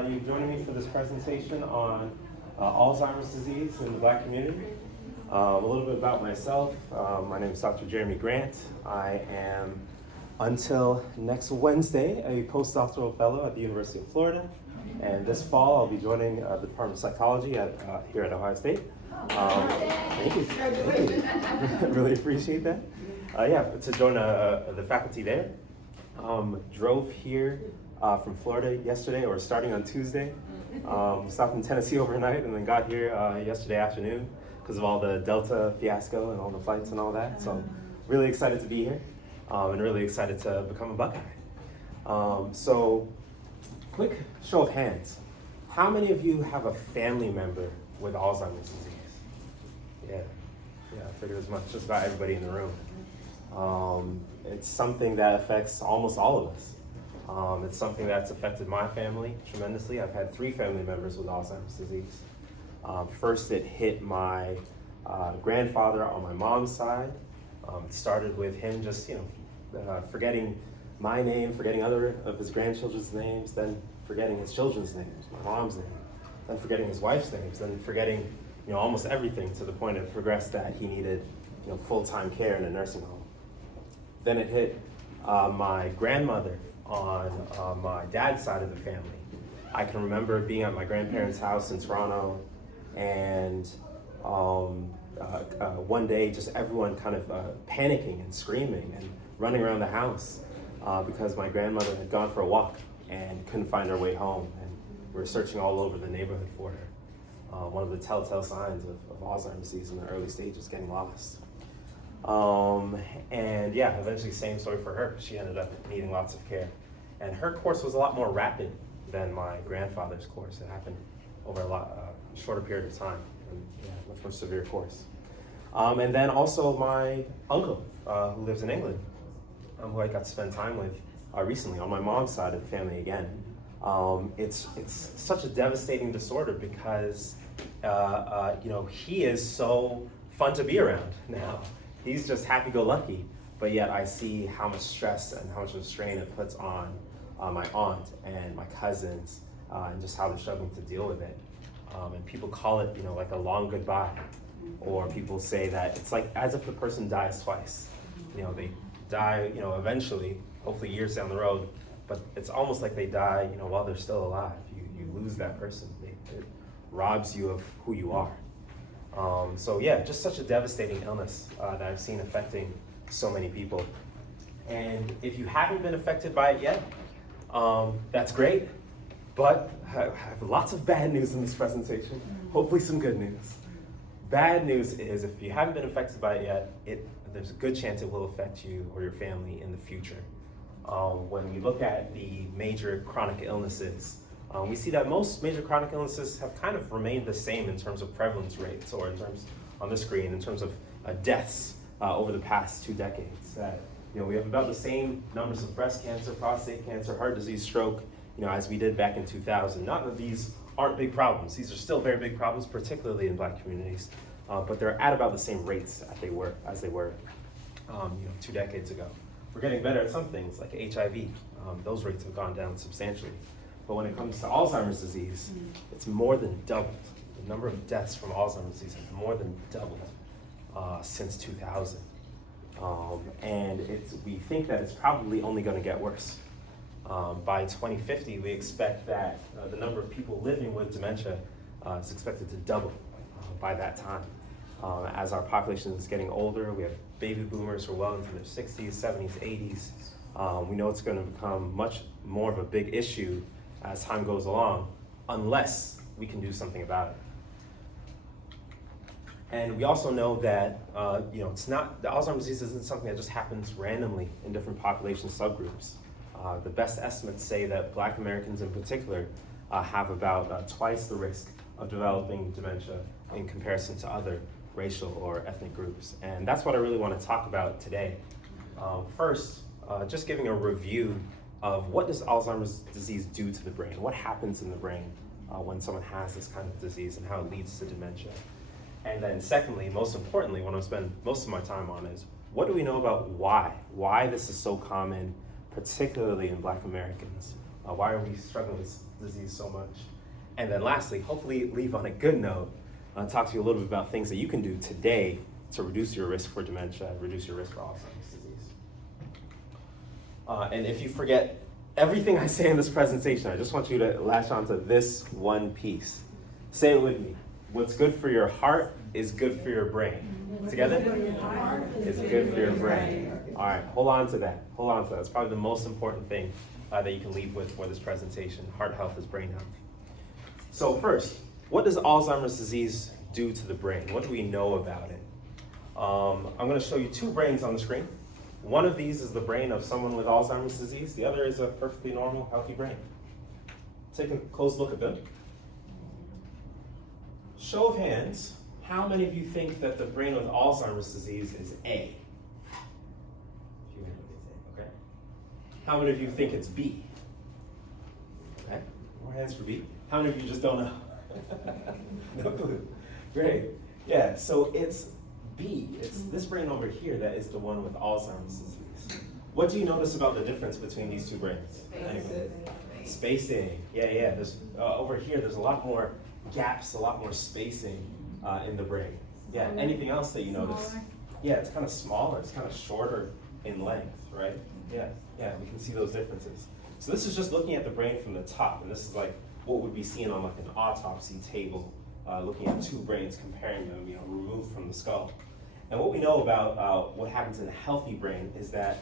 you joining me for this presentation on Alzheimer's disease in the Black community. A little bit about myself. My name is Dr. Jeremy Grant. I am, until next Wednesday, a postdoctoral fellow at the University of Florida. And this fall, I'll be joining the Department of Psychology here at Ohio State. Thank you. Thank you. Really appreciate that. To join the faculty there. Drove here from Florida yesterday, or starting on Tuesday. Stopped in Tennessee overnight and then got here yesterday afternoon because of all the Delta fiasco and all the flights and all that. So really excited to be here and really excited to become a Buckeye. So quick show of hands. How many of you have a family member with Alzheimer's disease? Yeah, I figured as much, just about everybody in the room. It's something that affects almost all of us. It's something that's affected my family tremendously. I've had 3 family members with Alzheimer's disease. First, it hit my grandfather on my mom's side. It started with him just, forgetting my name, forgetting other of his grandchildren's names, then forgetting his children's names, my mom's name, then forgetting his wife's names, then forgetting, almost everything, to the point it progressed that he needed, full-time care in a nursing home. Then it hit my grandmother on my dad's side of the family. I can remember being at my grandparents' house in Toronto, and one day just everyone kind of panicking and screaming and running around the house because my grandmother had gone for a walk and couldn't find her way home, and we were searching all over the neighborhood for her. One of the telltale signs of Alzheimer's disease in the early stages, getting lost. Eventually same story for her. She ended up needing lots of care. And her course was a lot more rapid than my grandfather's course. It happened over a shorter period of time, and much more severe course. And then also my uncle, who lives in England, who I got to spend time with recently on my mom's side of the family again. It's such a devastating disorder because he is so fun to be around now. He's just happy-go-lucky, but yet I see how much stress and how much of a strain it puts on my aunt and my cousins, and just how they're struggling to deal with it. And people call it, like a long goodbye, or people say that it's like as if the person dies twice. They die, eventually, hopefully years down the road, but it's almost like they die, while they're still alive. You lose that person. It robs you of who you are. Just such a devastating illness that I've seen affecting so many people. And if you haven't been affected by it yet, that's great, but I have lots of bad news in this presentation, hopefully some good news. Bad news is if you haven't been affected by it yet, there's a good chance it will affect you or your family in the future. When we look at the major chronic illnesses, we see that most major chronic illnesses have kind of remained the same in terms of prevalence rates, or in terms on the screen, in terms of deaths over the past 2 decades. We have about the same numbers of breast cancer, prostate cancer, heart disease, stroke, as we did back in 2000. Not that these aren't big problems. These are still very big problems, particularly in Black communities, but they're at about the same rates as they were 2 decades ago. We're getting better at some things like HIV. Those rates have gone down substantially. But when it comes to Alzheimer's disease, it's more than doubled. The number of deaths from Alzheimer's disease has more than doubled since 2000. We think that it's probably only going to get worse. By 2050, we expect that the number of people living with dementia is expected to double by that time. As our population is getting older, we have baby boomers who are well into their 60s, 70s, 80s. We know it's going to become much more of a big issue as time goes along, unless we can do something about it. And we also know that the Alzheimer's disease isn't something that just happens randomly in different population subgroups. The best estimates say that Black Americans in particular have about twice the risk of developing dementia in comparison to other racial or ethnic groups. And that's what I really want to talk about today. First, just giving a review of what does Alzheimer's disease do to the brain? What happens in the brain when someone has this kind of disease and how it leads to dementia? And then secondly, most importantly, what I'll spend most of my time on is what do we know about why this is so common, particularly in Black Americans? Why are we struggling with disease so much. And then lastly, hopefully leave on a good note, talk to you a little bit about things that you can do today to reduce your risk for dementia, reduce your risk for Alzheimer's disease. And if you forget everything I say in this presentation, I just want you to latch on to this one piece. Say it with me. What's good for your heart is good for your brain. Together? It's good for your brain. All right, hold on to that. Hold on to that. It's probably the most important thing that you can leave with for this presentation. Heart health is brain health. So first, what does Alzheimer's disease do to the brain? What do we know about it? I'm going to show you two brains on the screen. One of these is the brain of someone with Alzheimer's disease. The other is a perfectly normal, healthy brain. Take a close look at them. Show of hands, how many of you think that the brain with Alzheimer's disease is A? Okay. How many of you think it's B? Okay, more hands for B. How many of you just don't know? No clue. Great. Yeah, so it's B. It's this brain over here that is the one with Alzheimer's disease. What do you notice about the difference between these two brains? Spacing. Yeah. There's over here, there's a lot more gaps, a lot more spacing in the brain. Yeah, anything else that you notice? Yeah, it's kind of smaller, it's kind of shorter in length, right? Yeah, we can see those differences. So this is just looking at the brain from the top, and this is like what would be seen on like an autopsy table, looking at two brains, comparing them, removed from the skull. And what we know about what happens in a healthy brain is that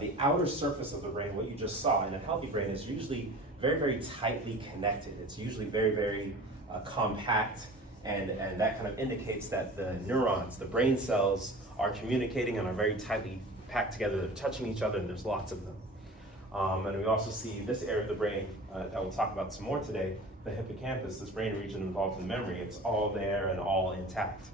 the outer surface of the brain, what you just saw in a healthy brain, is usually very, very tightly connected. It's usually very, very compact, and that kind of indicates that the neurons, the brain cells, are communicating and are very tightly packed together. They're touching each other, and there's lots of them. And we also see this area of the brain that we'll talk about some more today, the hippocampus, this brain region involved in memory. It's all there and all intact.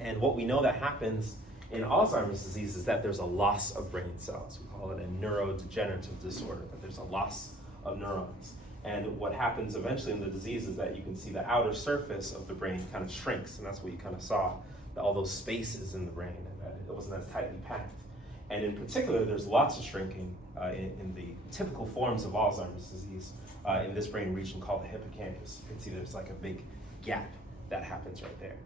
And what we know that happens in Alzheimer's disease is that there's a loss of brain cells. We call it a neurodegenerative disorder, that there's a loss of neurons. And what happens eventually in the disease is that you can see the outer surface of the brain kind of shrinks, and that's what you kind of saw, all those spaces in the brain, and that it wasn't as tightly packed. And in particular, there's lots of shrinking in the typical forms of Alzheimer's disease in this brain region called the hippocampus. You can see there's like a big gap that happens right there.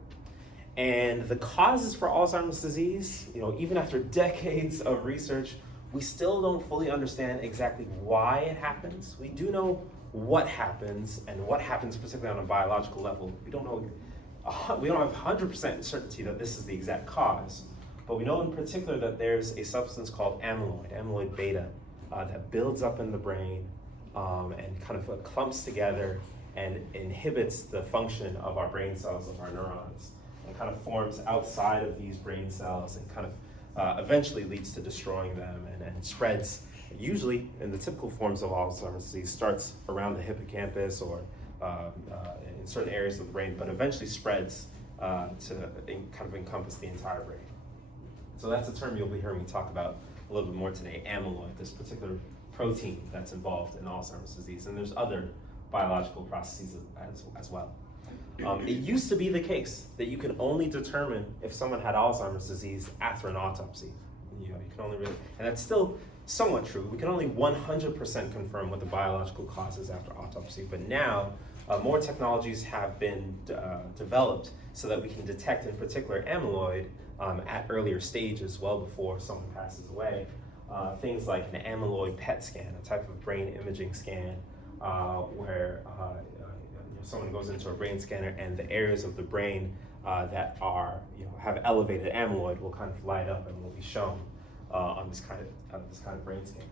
And the causes for Alzheimer's disease, even after decades of research, we still don't fully understand exactly why it happens. We do know what happens, and what happens particularly on a biological level. We don't have 100% certainty that this is the exact cause, but we know in particular that there's a substance called amyloid beta, that builds up in the brain and kind of clumps together and inhibits the function of our brain cells, of our neurons, and kind of forms outside of these brain cells and kind of eventually leads to destroying them and spreads. Usually, in the typical forms of Alzheimer's disease, starts around the hippocampus or in certain areas of the brain, but eventually spreads to kind of encompass the entire brain. So that's a term you'll be hearing me talk about a little bit more today, amyloid, this particular protein that's involved in Alzheimer's disease. And there's other biological processes as well. It used to be the case that you could only determine if someone had Alzheimer's disease after an autopsy. You can only really, and that's still somewhat true. We can only 100% confirm what the biological cause is after autopsy, but now more technologies have been developed so that we can detect, in particular, amyloid at earlier stages, well before someone passes away. Things like an amyloid PET scan, a type of brain imaging scan, where someone goes into a brain scanner and the areas of the brain that are have elevated amyloid will kind of light up and will be shown on this kind of brain scan.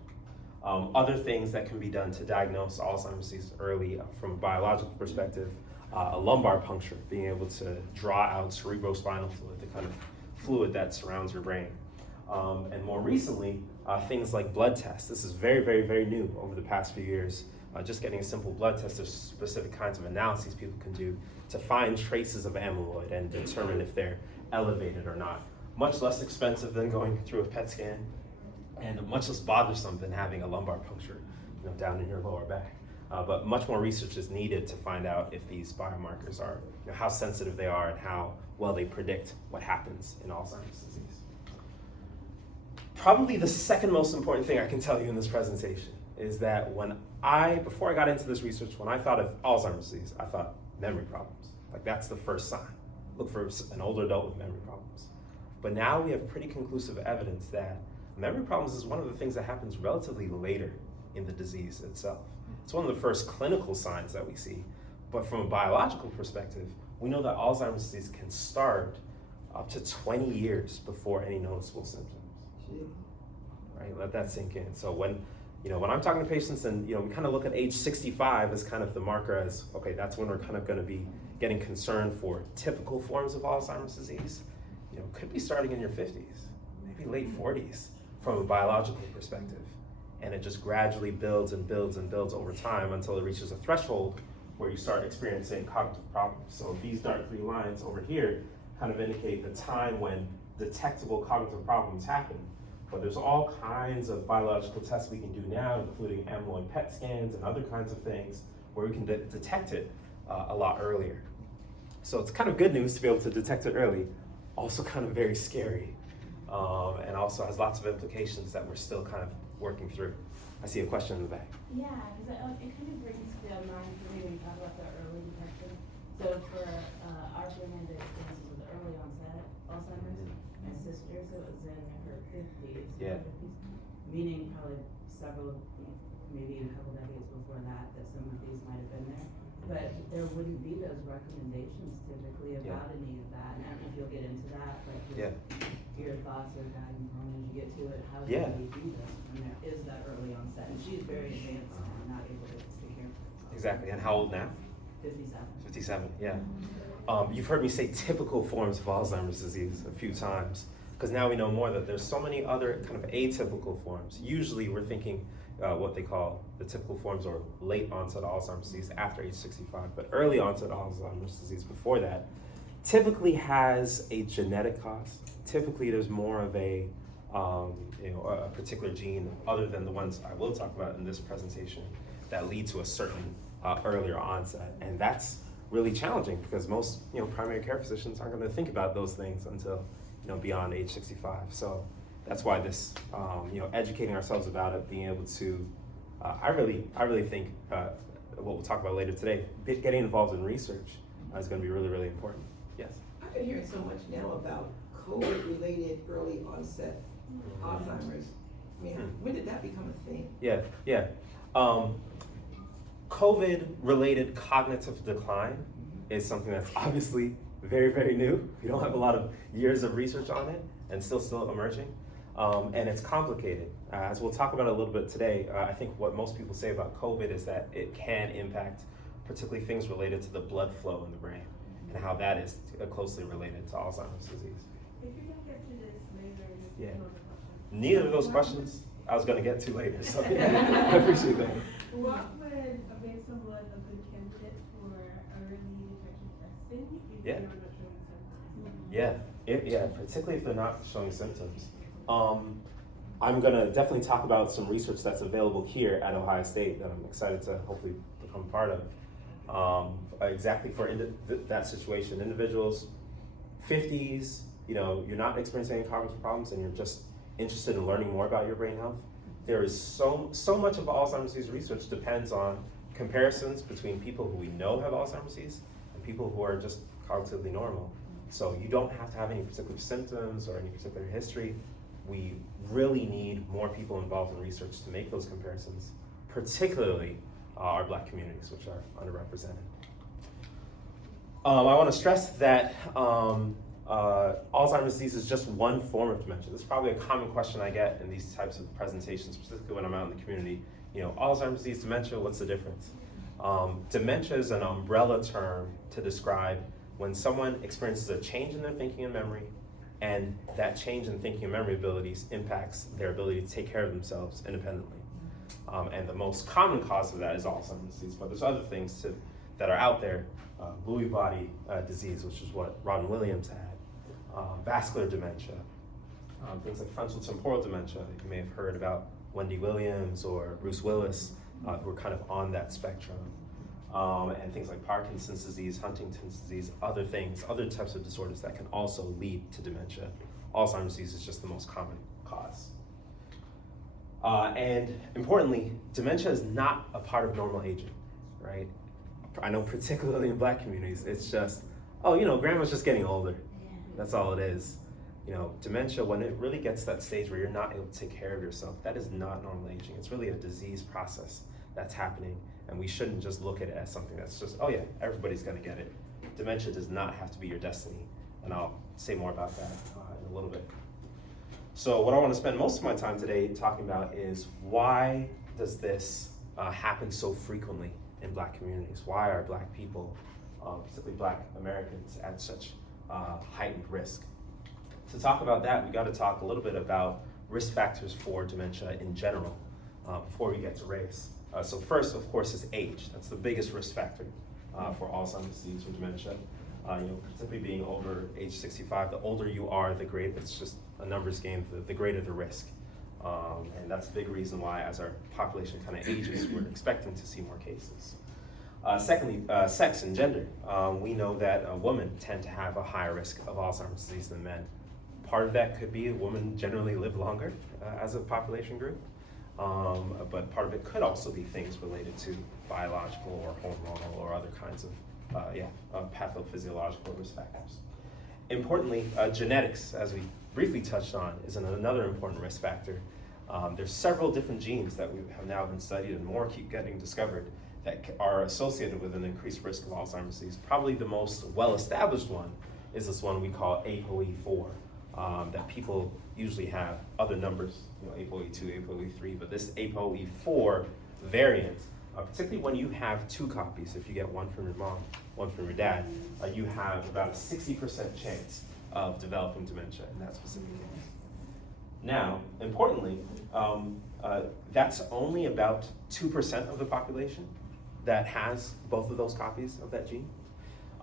Other things that can be done to diagnose Alzheimer's disease early from a biological perspective, a lumbar puncture, being able to draw out cerebrospinal fluid, the kind of fluid that surrounds your brain. And more recently, things like blood tests. This is very, very, very new over the past few years. Just getting a simple blood test, there's specific kinds of analyses people can do to find traces of amyloid and determine if they're elevated or not. Much less expensive than going through a PET scan, and much less bothersome than having a lumbar puncture down in your lower back. But much more research is needed to find out if these biomarkers are, how sensitive they are and how well they predict what happens in Alzheimer's disease. Probably the second most important thing I can tell you in this presentation is that before I got into this research, when I thought of Alzheimer's disease, I thought memory problems. Like that's the first sign. Look for an older adult with memory problems. But now we have pretty conclusive evidence that memory problems is one of the things that happens relatively later in the disease itself. It's one of the first clinical signs that we see. But from a biological perspective, we know that Alzheimer's disease can start up to 20 years before any noticeable symptoms. Right, let that sink in. So when I'm talking to patients and we kind of look at age 65 as kind of the marker as, okay, that's when we're kind of going to be getting concerned for typical forms of Alzheimer's disease. Could be starting in your 50s, maybe late 40s from a biological perspective. And it just gradually builds and builds and builds over time until it reaches a threshold where you start experiencing cognitive problems. So these dark green lines over here kind of indicate the time when detectable cognitive problems happen. But there's all kinds of biological tests we can do now, including amyloid PET scans and other kinds of things where we can detect it a lot earlier. So it's kind of good news to be able to detect it early, also kind of very scary, and also has lots of implications that we're still kind of working through. I see a question in the back. Yeah, because it kind of brings to mind for me when you talk about the early detection. So for our family that experiences with early onset Alzheimer's, my sister, so it was in her 50s, Yeah. 50s, meaning probably several, maybe a couple decades before that some of these might have been there. But there wouldn't be those recommendations typically about any of that. And I don't know if you'll get into that, but your thoughts or guiding on as you get to it, how do we do this when there is that early onset? And she's very advanced and not able to take care of herself. Exactly, and how old now? 57. 57, yeah. You've heard me say typical forms of Alzheimer's disease a few times, because now we know more that there's so many other kind of atypical forms. Usually we're thinking what they call the typical forms or late onset Alzheimer's disease after age 65, but early onset Alzheimer's disease before that typically has a genetic cause. Typically there's more of a particular gene other than the ones I will talk about in this presentation that lead to a certain earlier onset. And that's really challenging because most primary care physicians aren't going to think about those things until beyond age 65. So that's why this educating ourselves about it, being able to I really think what we'll talk about later today, getting involved in research is going to be really, really important. Yes? I've been hearing so much now about COVID-related early onset Alzheimer's. I mean, when did that become a thing? Yeah. COVID-related cognitive decline is something that's obviously very, very new. We don't have a lot of years of research on it and still emerging. And it's complicated. As we'll talk about a little bit today, I think what most people say about COVID is that it can impact particularly things related to the blood flow in the brain and how that is closely related to Alzheimer's disease. If you can get to this later, Neither of those questions I was going to get to later, so I appreciate that. what would make someone a good candidate for early detection testing if they're not showing symptoms? Particularly if they're not showing symptoms. I'm going to definitely talk about some research that's available here at Ohio State that I'm excited to hopefully become part of. Exactly for that situation. Individuals, 50s, you're not experiencing any cognitive problems and you're just interested in learning more about your brain health. There is so much of Alzheimer's disease research depends on comparisons between people who we know have Alzheimer's disease and people who are just cognitively normal. So you don't have to have any particular symptoms or any particular history. We really need more people involved in research to make those comparisons, particularly our Black communities, which are underrepresented. I want to stress that Alzheimer's disease is just one form of dementia. This is probably a common question I get in these types of presentations, particularly when I'm out in the community. Alzheimer's disease, dementia, what's the difference? Dementia is an umbrella term to describe when someone experiences a change in their thinking and memory, and that change in thinking and memory abilities impacts their ability to take care of themselves independently. And the most common cause of that is Alzheimer's disease, but there's other things that are out there. Lewy body disease, which is what Robin Williams had, vascular dementia, things like frontal temporal dementia. You may have heard about Wendy Williams or Bruce Willis, who are kind of on that spectrum. And things like Parkinson's disease, Huntington's disease, other types of disorders that can also lead to dementia. Alzheimer's disease is just the most common cause. And importantly, dementia is not a part of normal aging, right? I know particularly in Black communities, it's just, oh, grandma's just getting older. That's all it is. Dementia, when it really gets to that stage where you're not able to take care of yourself, that is not normal aging. It's really a disease process that's happening, and we shouldn't just look at it as something that's just, oh yeah, everybody's gonna get it. Dementia does not have to be your destiny, and I'll say more about that in a little bit. So what I want to spend most of my time today talking about is why does this happen so frequently in Black communities? Why are Black people, particularly Black Americans, at such heightened risk? To talk about that, we got to talk a little bit about risk factors for dementia in general before we get to race. So first, of course, is age. That's the biggest risk factor for Alzheimer's disease or dementia. Particularly being over age 65, the older you are, the greater, it's just a numbers game, the greater the risk. And that's a big reason why, as our population kind of ages, we're expecting to see more cases. Secondly, sex and gender. We know that women tend to have a higher risk of Alzheimer's disease than men. Part of that could be women generally live longer as a population group, but part of it could also be things related to biological or hormonal or other kinds of pathophysiological risk factors. Importantly, genetics, as we briefly touched on, is another important risk factor. There's several different genes that have now been studied, and more keep getting discovered, that are associated with an increased risk of Alzheimer's disease. Probably the most well-established one is this one we call ApoE4. That people usually have other numbers, ApoE2, ApoE3, but this ApoE4 variant, particularly when you have two copies, if you get one from your mom, one from your dad, you have about a 60% chance of developing dementia in that specific case. Now, importantly, that's only about 2% of the population that has both of those copies of that gene.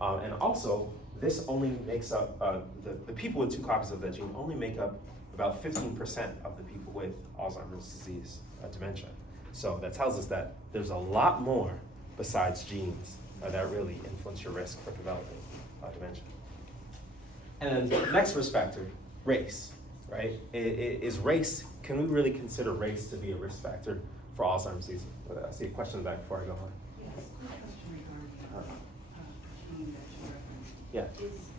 And also, this only makes up, the people with two copies of that gene only make up about 15% of the people with Alzheimer's disease dementia. So that tells us that there's a lot more besides genes that really influence your risk for developing dementia. And then the next risk factor, race, right? Is race, can we really consider race to be a risk factor for Alzheimer's disease? I see a question back before I go on. Yes, quick question regarding gene that you referenced. Yeah. Is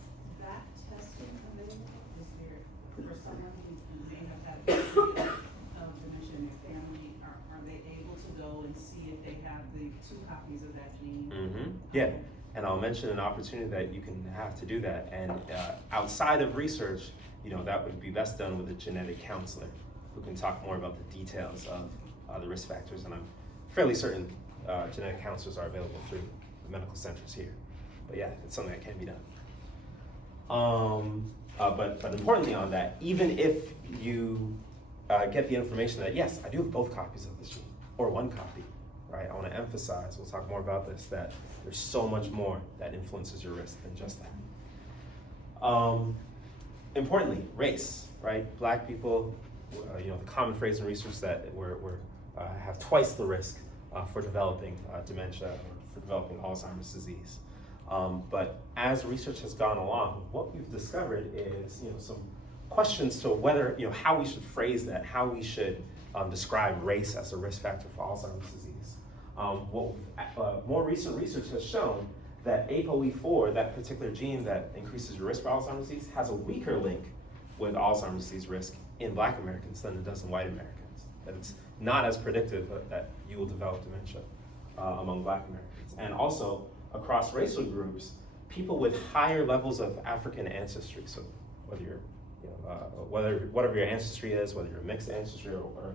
that testing available? Is there, for someone who may have had dementia in their family, are they able to go and see if they have the two copies of that gene? Mm-hmm. Yeah, and I'll mention an opportunity that you can have to do that. And outside of research, that would be best done with a genetic counselor who can talk more about the details of the risk factors. And I'm fairly certain genetic counselors are available through the medical centers here. But yeah, it's something that can be done. But importantly on that, even if you get the information that, yes, I do have both copies of this gene, or one copy, right? I want to emphasize, we'll talk more about this, that there's so much more that influences your risk than just that. Importantly, race, right? Black people, the common phrase in research that we're have twice the risk for developing dementia or for developing Alzheimer's disease. But as research has gone along, what we've discovered is, some questions to whether, how we should phrase that, how we should describe race as a risk factor for Alzheimer's disease. More recent research has shown that ApoE4, that particular gene that increases your risk for Alzheimer's disease, has a weaker link with Alzheimer's disease risk in Black Americans than it does in white Americans. That it's not as predictive that you will develop dementia among Black Americans. And also, across racial groups, people with higher levels of African ancestry, so whether you're, whatever your ancestry is, whether you're mixed ancestry or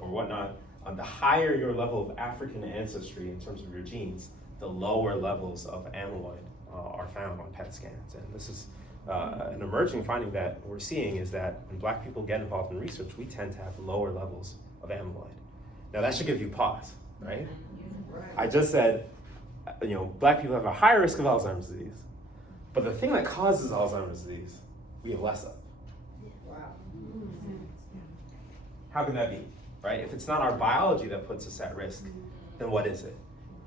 whatnot, the higher your level of African ancestry in terms of your genes, the lower levels of amyloid are found on PET scans. And this is an emerging finding that we're seeing, is that when Black people get involved in research, we tend to have lower levels of amyloid. Now that should give you pause, right? I just said, Black people have a higher risk of Alzheimer's disease, but the thing that causes Alzheimer's disease, we have less of. Wow. How can that be, right? If it's not our biology that puts us at risk, then what is it?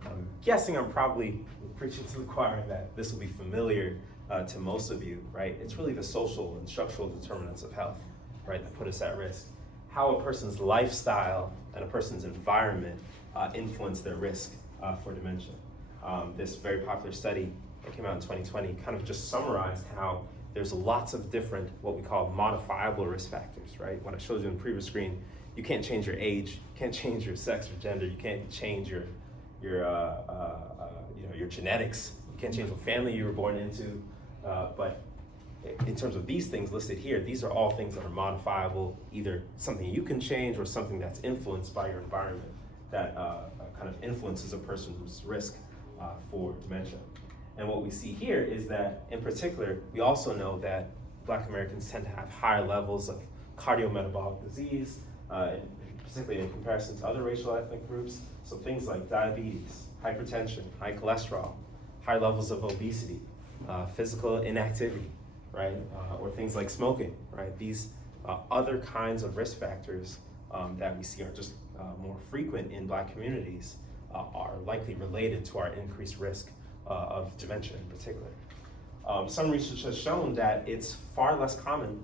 I'm guessing I'm probably preaching to the choir that this will be familiar to most of you, right? It's really the social and structural determinants of health, right, that put us at risk. how a person's lifestyle and a person's environment influence their risk for dementia. This very popular study that came out in 2020 kind of just summarized how there's lots of different, what we call modifiable risk factors, right? What I showed you in the previous screen, you can't change your age, you can't change your sex or gender, you can't change your genetics, you can't change what family you were born into, but in terms of these things listed here, these are all things that are modifiable, either something you can change or something that's influenced by your environment that kind of influences a person's risk for dementia. And what we see here is that, in particular, we also know that Black Americans tend to have higher levels of cardiometabolic disease, particularly in comparison to other racial ethnic groups. So things like diabetes, hypertension, high cholesterol, high levels of obesity, physical inactivity, right? Or things like smoking, right? These other kinds of risk factors that we see are just more frequent in Black communities are likely related to our increased risk of dementia in particular. Some research has shown that it's far less common,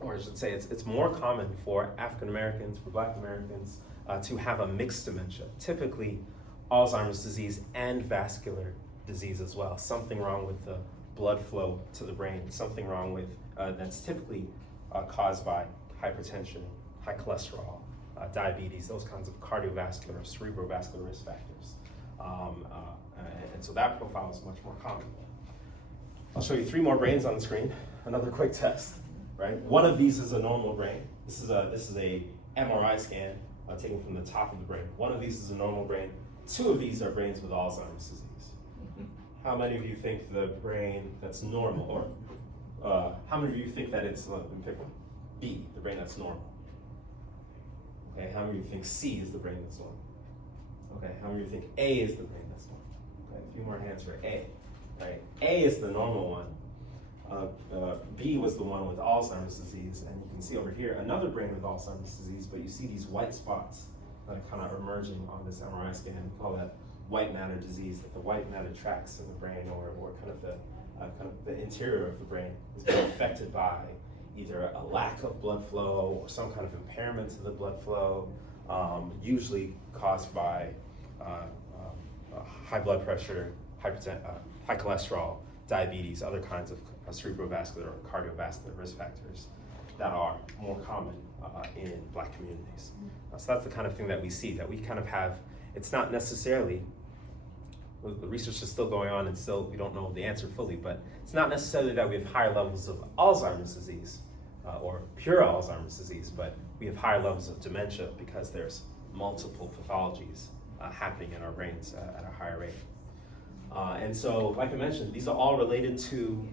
or I should say it's more common for African Americans, for Black Americans, to have a mixed dementia, typically Alzheimer's disease and vascular disease as well. Something wrong with the blood flow to the brain, something wrong with, that's typically caused by hypertension, high cholesterol, diabetes, those kinds of cardiovascular or cerebrovascular risk factors. And so that profile is much more common. I'll show you 3 more brains on the screen. Another quick test, right? One of these is a normal brain. This is a MRI scan taken from the top of the brain. One of these is a normal brain. 2 of these are brains with Alzheimer's disease. How many of you think the brain that's normal, or how many of you think that it's, let me pick one, B, the brain that's normal? Okay, how many of you think C is the brain that's normal? Okay, how many of you think A is the brain that's normal? Okay, a few more hands for A. Right, A is the normal one. B was the one with Alzheimer's disease, and you can see over here another brain with Alzheimer's disease, but you see these white spots that are kind of emerging on this MRI scan. We call that white matter disease, that the white matter tracts in the brain, or kind of the interior of the brain is being affected by either a lack of blood flow or some kind of impairment to the blood flow, usually caused by high blood pressure, high cholesterol, diabetes, other kinds of cerebrovascular or cardiovascular risk factors that are more common in Black communities. So that's the kind of thing that we see, that we kind of have, it's not necessarily, the research is still going on and still we don't know the answer fully, but it's not necessarily that we have higher levels of Alzheimer's disease or pure Alzheimer's disease, but we have higher levels of dementia because there's multiple pathologies happening in our brains at a higher rate. And so, like I mentioned, these are all related to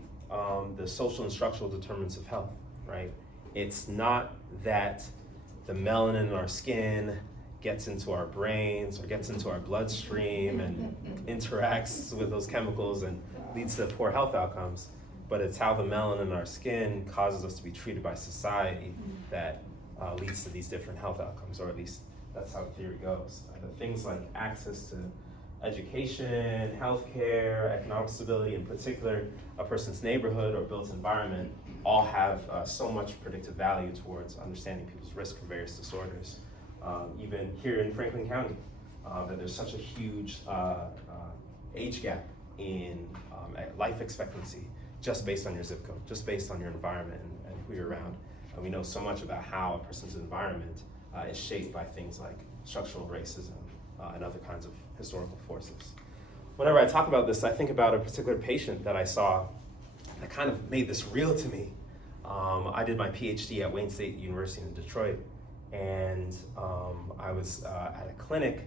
the social and structural determinants of health, right? It's not that the melanin in our skin gets into our brains or gets into our bloodstream and interacts with those chemicals and leads to poor health outcomes, but it's how the melanin in our skin causes us to be treated by society that leads to these different health outcomes, or at least that's how the theory goes. Things like access to education, healthcare, economic stability, in particular, a person's neighborhood or built environment, all have so much predictive value towards understanding people's risk for various disorders. Even here in Franklin County, that there's such a huge age gap in life expectancy just based on your zip code, just based on your environment and who you're around. And we know so much about how a person's environment is shaped by things like structural racism and other kinds of historical forces. Whenever I talk about this, I think about a particular patient that I saw that kind of made this real to me. I did my PhD at Wayne State University in Detroit, and I was at a clinic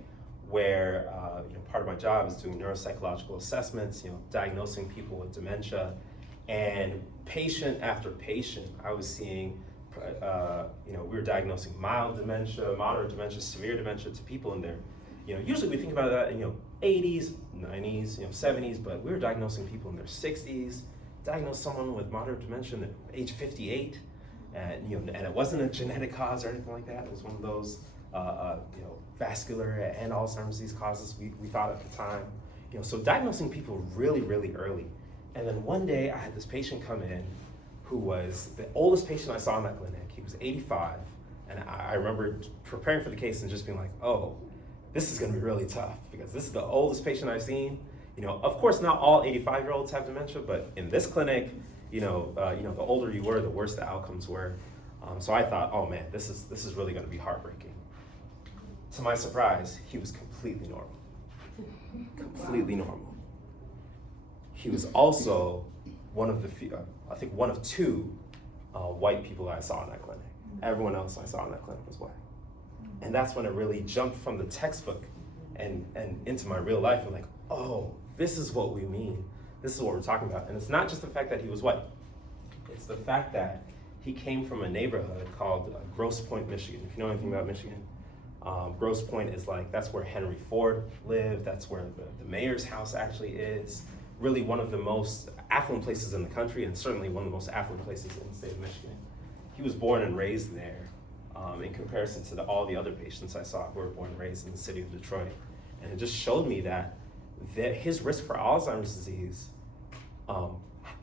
where part of my job is doing neuropsychological assessments, diagnosing people with dementia, and patient after patient, I was seeing, we were diagnosing mild dementia, moderate dementia, severe dementia to people in their, usually we think about that in 80s, 90s, 70s, but we were diagnosing people in their 60s, diagnosed someone with moderate dementia at age 58, and and it wasn't a genetic cause or anything like that. It was one of those vascular and Alzheimer's disease causes we thought at the time. So diagnosing people really, really early. And then one day I had this patient come in who was the oldest patient I saw in that clinic. He was 85, And I remember preparing for the case and just being like, oh, this is gonna be really tough because this is the oldest patient I've seen. You know, of course, not all 85-year-olds have dementia, but in this clinic, the older you were, the worse the outcomes were. So I thought, oh man, this is really gonna be heartbreaking. To my surprise, he was completely normal. Completely normal. He was also one of the few, I think one of two white people that I saw in that clinic. Everyone else I saw in that clinic was white. And that's when it really jumped from the textbook and into my real life. I'm like, oh, this is what we mean. This is what we're talking about. And it's not just the fact that he was white. It's the fact that he came from a neighborhood called Grosse Pointe, Michigan. If you know anything about Michigan, Grosse Pointe is that's where Henry Ford lived. That's where the mayor's house actually is. Really one of the most affluent places in the country, and certainly one of the most affluent places in the state of Michigan. He was born and raised there in comparison to all the other patients I saw who were born and raised in the city of Detroit. And it just showed me that his risk for Alzheimer's disease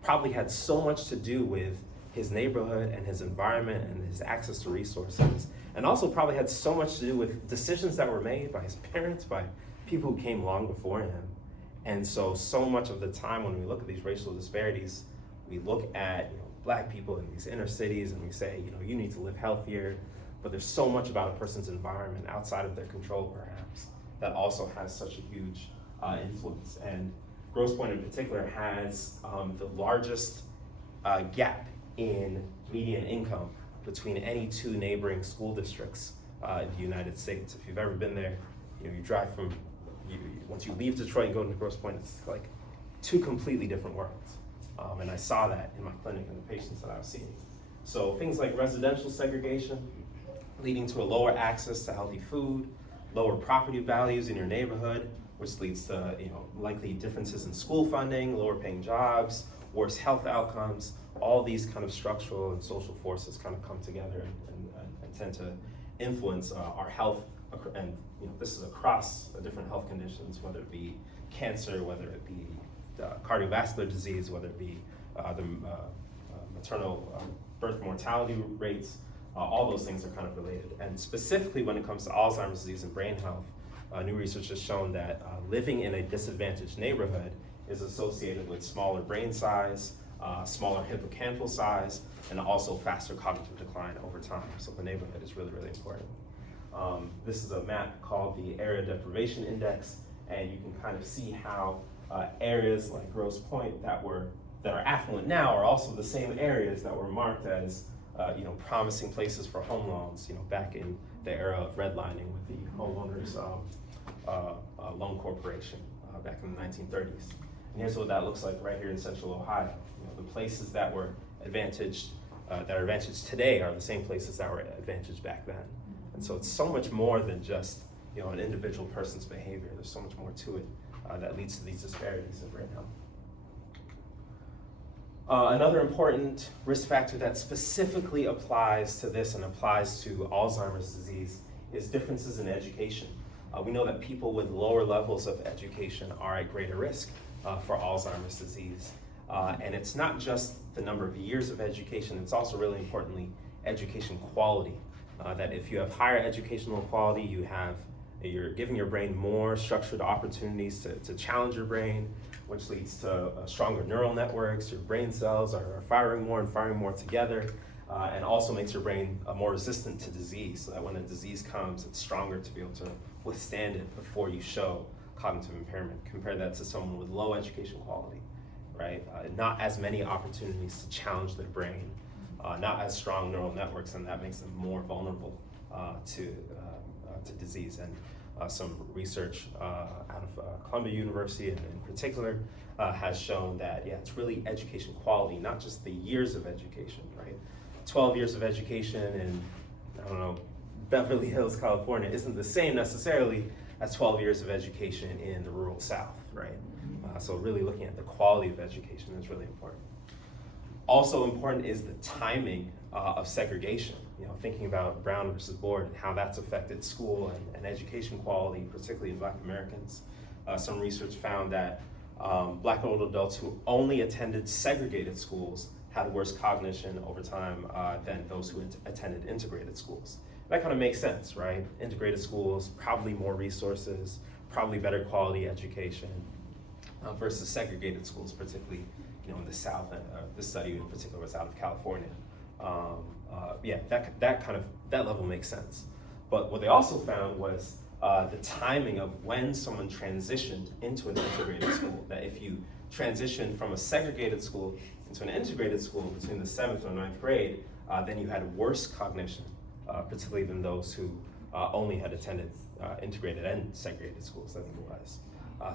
probably had so much to do with his neighborhood and his environment and his access to resources, and also probably had so much to do with decisions that were made by his parents, by people who came long before him. And so much of the time when we look at these racial disparities, we look at Black people in these inner cities and we say, you need to live healthier, but there's so much about a person's environment outside of their control perhaps that also has such a huge influence. And Grosse Pointe in particular has the largest gap in median income between any two neighboring school districts in the United States. If you've ever been there, you drive from, once you leave Detroit and go to Grosse Pointe, it's like two completely different worlds. And I saw that in my clinic and the patients that I was seeing. So things like residential segregation, leading to a lower access to healthy food, lower property values in your neighborhood, which leads to likely differences in school funding, lower paying jobs, worse health outcomes. All these kind of structural and social forces kind of come together and tend to influence our health. And this is across different health conditions, whether it be cancer, whether it be cardiovascular disease, whether it be the maternal birth mortality rates. All those things are kind of related. And specifically when it comes to Alzheimer's disease and brain health, new research has shown that living in a disadvantaged neighborhood is associated with smaller brain size, smaller hippocampal size, and also faster cognitive decline over time. So the neighborhood is really, really important. This is a map called the Area Deprivation Index, and you can kind of see how areas like Grosse Pointe that are affluent now are also the same areas that were marked as promising places for home loans, back in the era of redlining with the homeowners loan corporation back in the 1930s. And here's what that looks like right here in Central Ohio. The places that were advantaged, that are advantaged today are the same places that were advantaged back then. And so it's so much more than just an individual person's behavior. There's so much more to it that leads to these disparities in brain health. Another important risk factor that specifically applies to this and applies to Alzheimer's disease is differences in education. We know that people with lower levels of education are at greater risk for Alzheimer's disease. And it's not just the number of years of education, it's also really importantly education quality. That if you have higher educational quality, you're giving your brain more structured opportunities to challenge your brain, which leads to stronger neural networks. Your brain cells are firing more together, and also makes your brain more resistant to disease, so that when a disease comes, it's stronger to be able to withstand it before you show cognitive impairment. Compare that to someone with low education quality, right? Not as many opportunities to challenge their brain, not as strong neural networks, and that makes them more vulnerable to disease. And some research out of Columbia University in particular has shown that, it's really education quality, not just the years of education, right? 12 years of education in, Beverly Hills, California isn't the same necessarily as 12 years of education in the rural South, right? So really looking at the quality of education is really important. Also important is the timing of segregation. Thinking about Brown versus Board and how that's affected school and education quality, particularly in Black Americans. Some research found that Black older adults who only attended segregated schools had worse cognition over time than those who attended integrated schools. that kind of makes sense, right? Integrated schools, probably more resources, probably better quality education versus segregated schools, particularly, in the South. And this study in particular was out of California. That level makes sense. But what they also found was the timing of when someone transitioned into an integrated school. That if you transitioned from a segregated school into an integrated school between the 7th and 9th grade, then you had worse cognition, particularly than those who only had attended integrated and segregated schools, I think it was.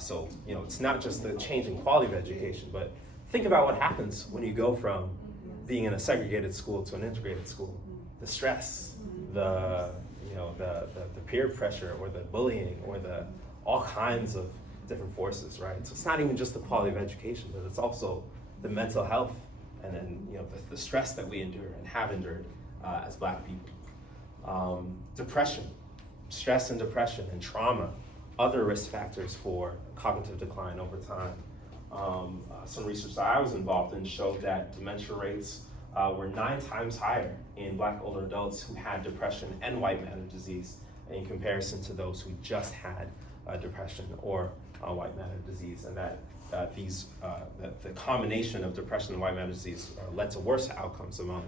So it's not just the change in quality of education, but think about what happens when you go from being in a segregated school to an integrated school. The stress, the peer pressure, or the bullying, or the all kinds of different forces, right? So it's not even just the quality of education, but it's also the mental health, and then the stress that we endure and have endured as Black people. Depression, stress and depression and trauma, other risk factors for cognitive decline over time. Some research that I was involved in showed that dementia rates were 9 times higher in Black older adults who had depression and white matter disease in comparison to those who just had depression or white matter disease, and that the combination of depression and white matter disease led to worse outcomes among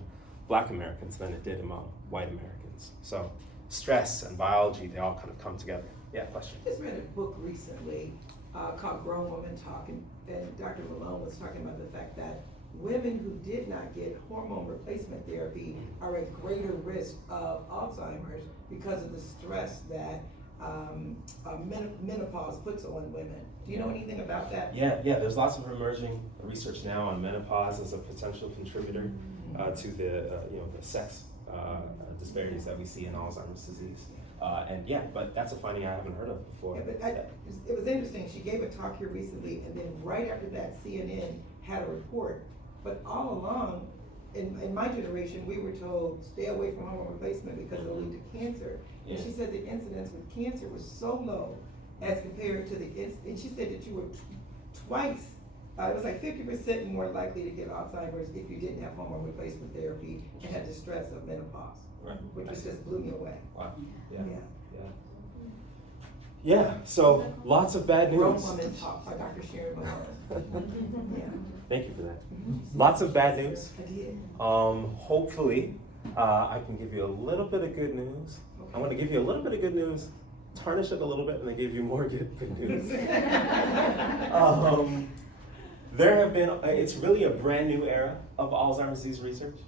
Black Americans than it did among white Americans. So stress and biology, they all kind of come together. Yeah, question? I just read a book recently called Grown Woman Talk, and Dr. Malone was talking about the fact that women who did not get hormone replacement therapy are at greater risk of Alzheimer's because of the stress that menopause puts on women. Do you know anything about that? Yeah, there's lots of emerging research now on menopause as a potential contributor to the sex disparities that we see in Alzheimer's disease. But that's a finding I haven't heard of before. Yeah, but it was interesting. She gave a talk here recently, and then right after that, CNN had a report. But all along, in my generation, we were told stay away from hormone replacement because it'll lead to cancer. Yeah. And she said the incidence with cancer was so low as compared to and she said that you were twice. It was like 50% more likely to get Alzheimer's if you didn't have hormone replacement therapy and had the stress of menopause. Right. Which just blew me away. Wow. Yeah. Yeah, so lots of bad news. Grown Woman Talk by Dr. Sharon Malone. Yeah. Thank you for that. Lots of bad news. I did. Hopefully, I can give you a little bit of good news. Okay. I'm gonna give you a little bit of good news, tarnish it a little bit, and then give you more good news. There have been, it's really a brand new era of Alzheimer's disease research.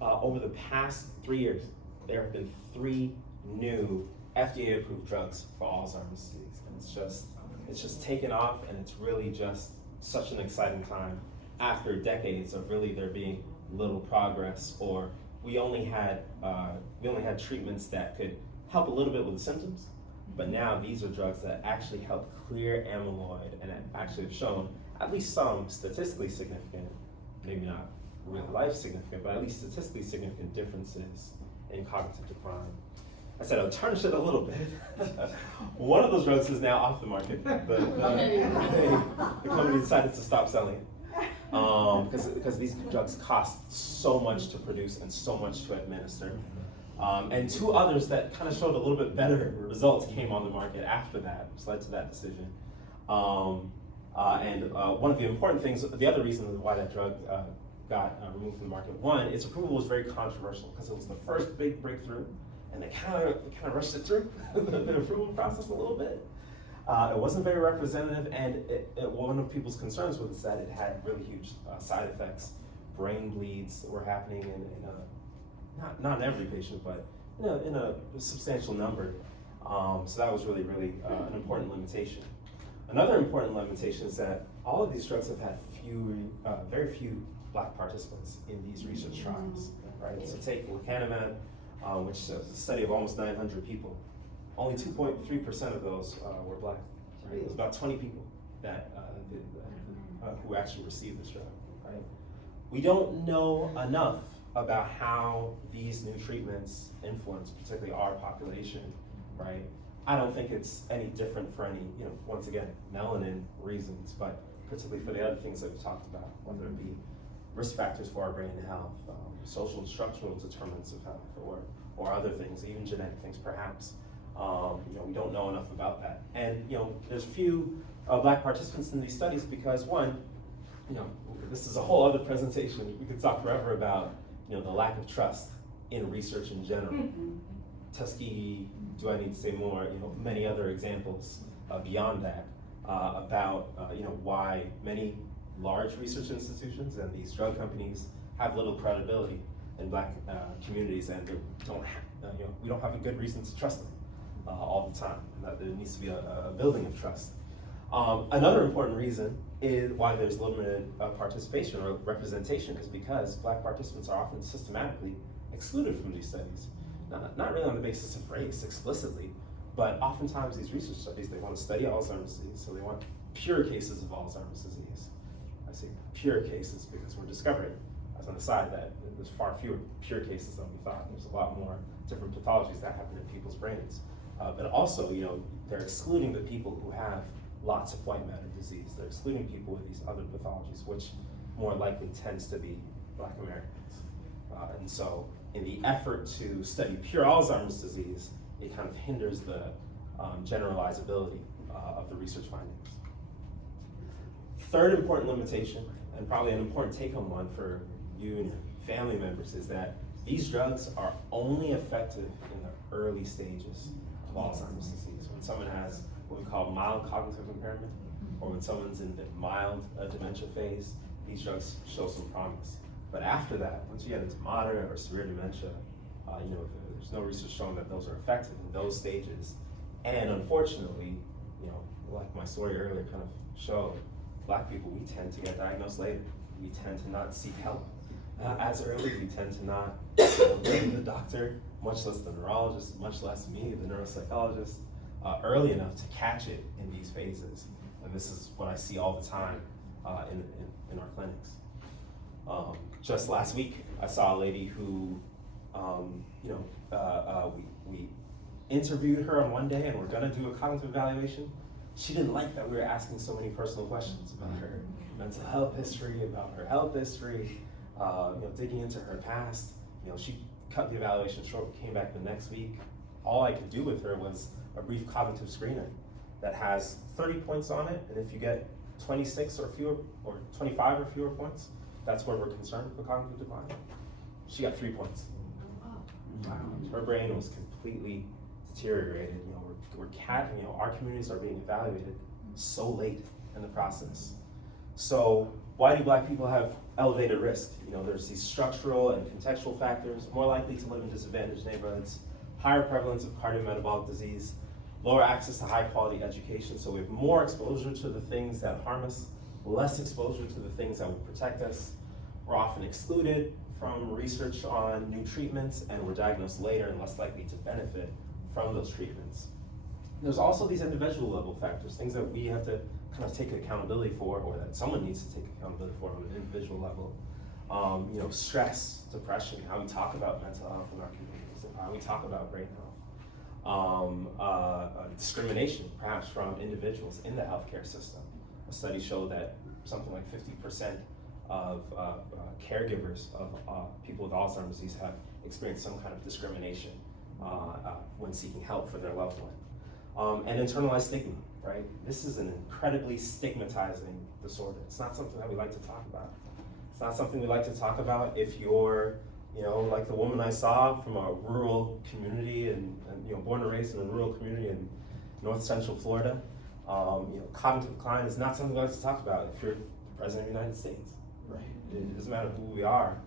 Over the past 3 years, there have been 3 new FDA-approved drugs for Alzheimer's disease. And it's just taken off, and it's really just such an exciting time after decades of really there being little progress, or we only had treatments that could help a little bit with the symptoms, but now these are drugs that actually help clear amyloid and actually have shown at least some statistically significant, maybe not real life significant, but at least statistically significant differences in cognitive decline. I said I'll tarnish it a little bit. One of those drugs is now off the market. The company decided to stop selling it because these drugs cost so much to produce and so much to administer. And 2 others that kind of showed a little bit better results came on the market after that, which led to that decision. One of the important things, the other reason why that drug got removed from the market, one, its approval was very controversial because it was the first big breakthrough, and they kind of rushed it through the approval process a little bit. It wasn't very representative, and one of people's concerns was that it had really huge side effects. Brain bleeds were happening in not in every patient, but in a substantial number. So that was really an important limitation. Another important limitation is that all of these drugs have had very few Black participants in these research trials, right? So take lecanemab, which is a study of almost 900 people. Only 2.3% of those were Black. Right? It was about 20 people that who actually received this drug, right? We don't know enough about how these new treatments influence, particularly our population, right? I don't think it's any different for any, once again, melanin reasons, but particularly for the other things that we've talked about, whether it be risk factors for our brain health, social and structural determinants of health, or or other things, even genetic things perhaps. We don't know enough about that. And there's few Black participants in these studies because one, this is a whole other presentation. We could talk forever about the lack of trust in research in general. Tuskegee, do I need to say more? Many other examples beyond that about why many large research institutions and these drug companies have little credibility in Black communities, and we don't have a good reason to trust them all the time. There needs to be a building of trust. Another important reason is why there's limited participation or representation is because Black participants are often systematically excluded from these studies. Not really on the basis of race explicitly, but oftentimes these research studies, they want to study Alzheimer's disease, so they want pure cases of Alzheimer's disease. I say pure cases because we're discovering, as an aside, that there's far fewer pure cases than we thought. There's a lot more different pathologies that happen in people's brains. But also, they're excluding the people who have lots of white matter disease. They're excluding people with these other pathologies, which more likely tends to be Black Americans. And so in the effort to study pure Alzheimer's disease, it kind of hinders the generalizability of the research findings. Third important limitation, and probably an important take-home one for you and family members, is that these drugs are only effective in the early stages of Alzheimer's disease. When someone has what we call mild cognitive impairment, or when someone's in the mild dementia phase, these drugs show some promise. But after that, once you get into moderate or severe dementia, there's no research showing that those are effective in those stages. And unfortunately, like my story earlier kind of showed, Black people, we tend to get diagnosed later. We tend to not seek help as early. We tend to not go to the doctor, much less the neurologist, much less me, the neuropsychologist, early enough to catch it in these phases. And this is what I see all the time in our clinics. Just last week, I saw a lady who, we interviewed her on one day and we're gonna do a cognitive evaluation. She didn't like that we were asking so many personal questions about her mental health history, about her health history, digging into her past. She cut the evaluation short, came back the next week. All I could do with her was a brief cognitive screening that has 30 points on it, and if you get 26 or fewer, or 25 or fewer points, that's where we're concerned for cognitive decline. She got 3 points. Her brain was completely deteriorated. Our communities are being evaluated so late in the process. So why do Black people have elevated risk? There's these structural and contextual factors: more likely to live in disadvantaged neighborhoods, higher prevalence of cardiometabolic disease, lower access to high quality education. So we have more exposure to the things that harm us, less exposure to the things that would protect us. We're often excluded from research on new treatments, and we're diagnosed later and less likely to benefit from those treatments. There's also these individual level factors, things that we have to kind of take accountability for, or that someone needs to take accountability for on an individual level. Stress, depression, how we talk about mental health in our communities, how we talk about brain health. Discrimination, perhaps from individuals in the healthcare system. A study showed that something like 50% of caregivers of people with Alzheimer's disease have experienced some kind of discrimination when seeking help for their loved one. And internalized stigma, right? This is an incredibly stigmatizing disorder. It's not something that we like to talk about. It's not something we like to talk about if you're, like the woman I saw from a rural community and born and raised in a rural community in North Central Florida. Cognitive decline is not something we like to talk about if you're the President of the United States, right? It doesn't matter who we are.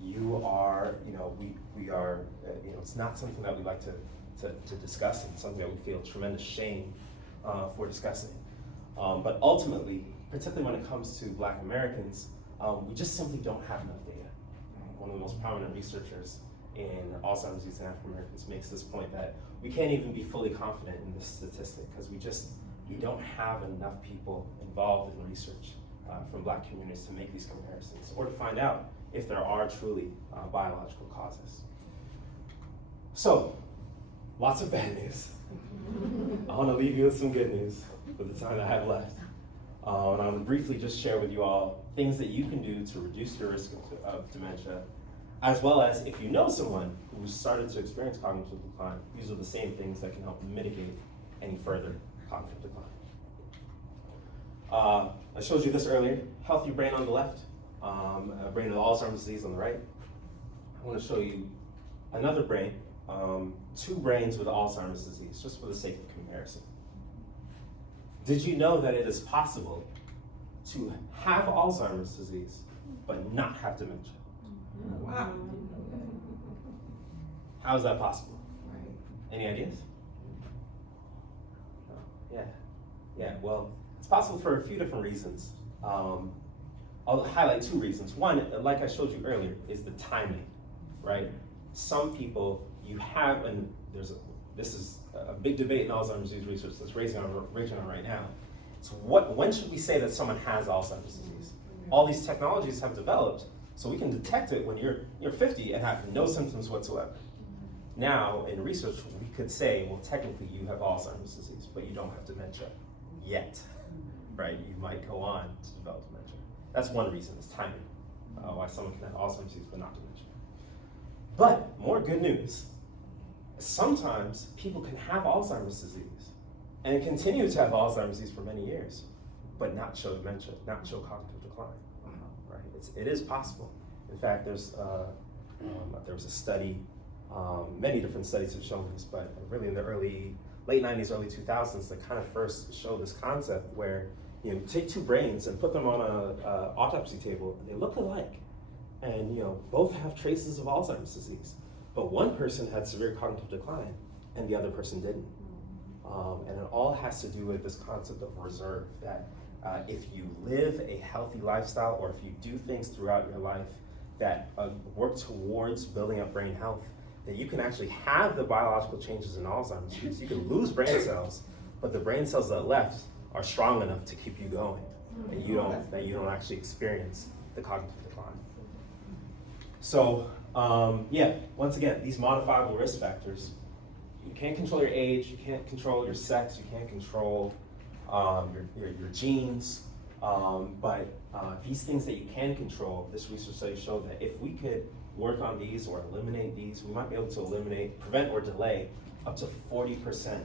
You are, we are, it's not something that we like to discuss, and something that we feel tremendous shame for discussing. But ultimately, particularly when it comes to Black Americans, we just simply don't have enough data. One of the most prominent researchers in Alzheimer's disease in African Americans makes this point that we can't even be fully confident in this statistic because we don't have enough people involved in research from Black communities to make these comparisons or to find out if there are truly biological causes. So, lots of bad news. I want to leave you with some good news for the time I have left. And I want to briefly just share with you all things that you can do to reduce your risk of dementia as well as if you know someone who's started to experience cognitive decline, these are the same things that can help mitigate any further cognitive decline. I showed you this earlier, healthy brain on the left, a brain with Alzheimer's disease on the right. I want to show you another brain, two brains with Alzheimer's disease, just for the sake of comparison. Did you know that it is possible to have Alzheimer's disease but not have dementia? Wow. How is that possible? Right. Any ideas? Yeah, well, it's possible for a few different reasons. I'll highlight two reasons. One, like I showed you earlier, is the timing, right? Some people, you have, and this is a big debate in Alzheimer's disease research that's raging on right now. So when should we say that someone has Alzheimer's disease? All these technologies have developed, so we can detect it when you're 50 and have no symptoms whatsoever. Now, in research, we could say, well, technically you have Alzheimer's disease, but you don't have dementia yet, right? You might go on to develop dementia. That's one reason, is timing, why someone can have Alzheimer's disease but not dementia. But more good news. Sometimes people can have Alzheimer's disease and continue to have Alzheimer's disease for many years, but not show dementia, not show cognitive decline, right? It is possible. In fact, there was a study, many different studies have shown this, but really in the late 90s, early 2000s, that kind of first showed this concept where take two brains and put them on a autopsy table, and they look alike, and both have traces of Alzheimer's disease, but one person had severe cognitive decline and the other person didn't. And it all has to do with this concept of reserve, that if you live a healthy lifestyle, or if you do things throughout your life that work towards building up brain health, that you can actually have the biological changes in Alzheimer's disease. You can lose brain cells, but the brain cells that left are strong enough to keep you going, that you don't actually experience the cognitive decline. So once again, these modifiable risk factors, you can't control your age, you can't control your sex, you can't control your genes, but these things that you can control, this research study showed that if we could work on these or eliminate these, we might be able to prevent or delay up to 40%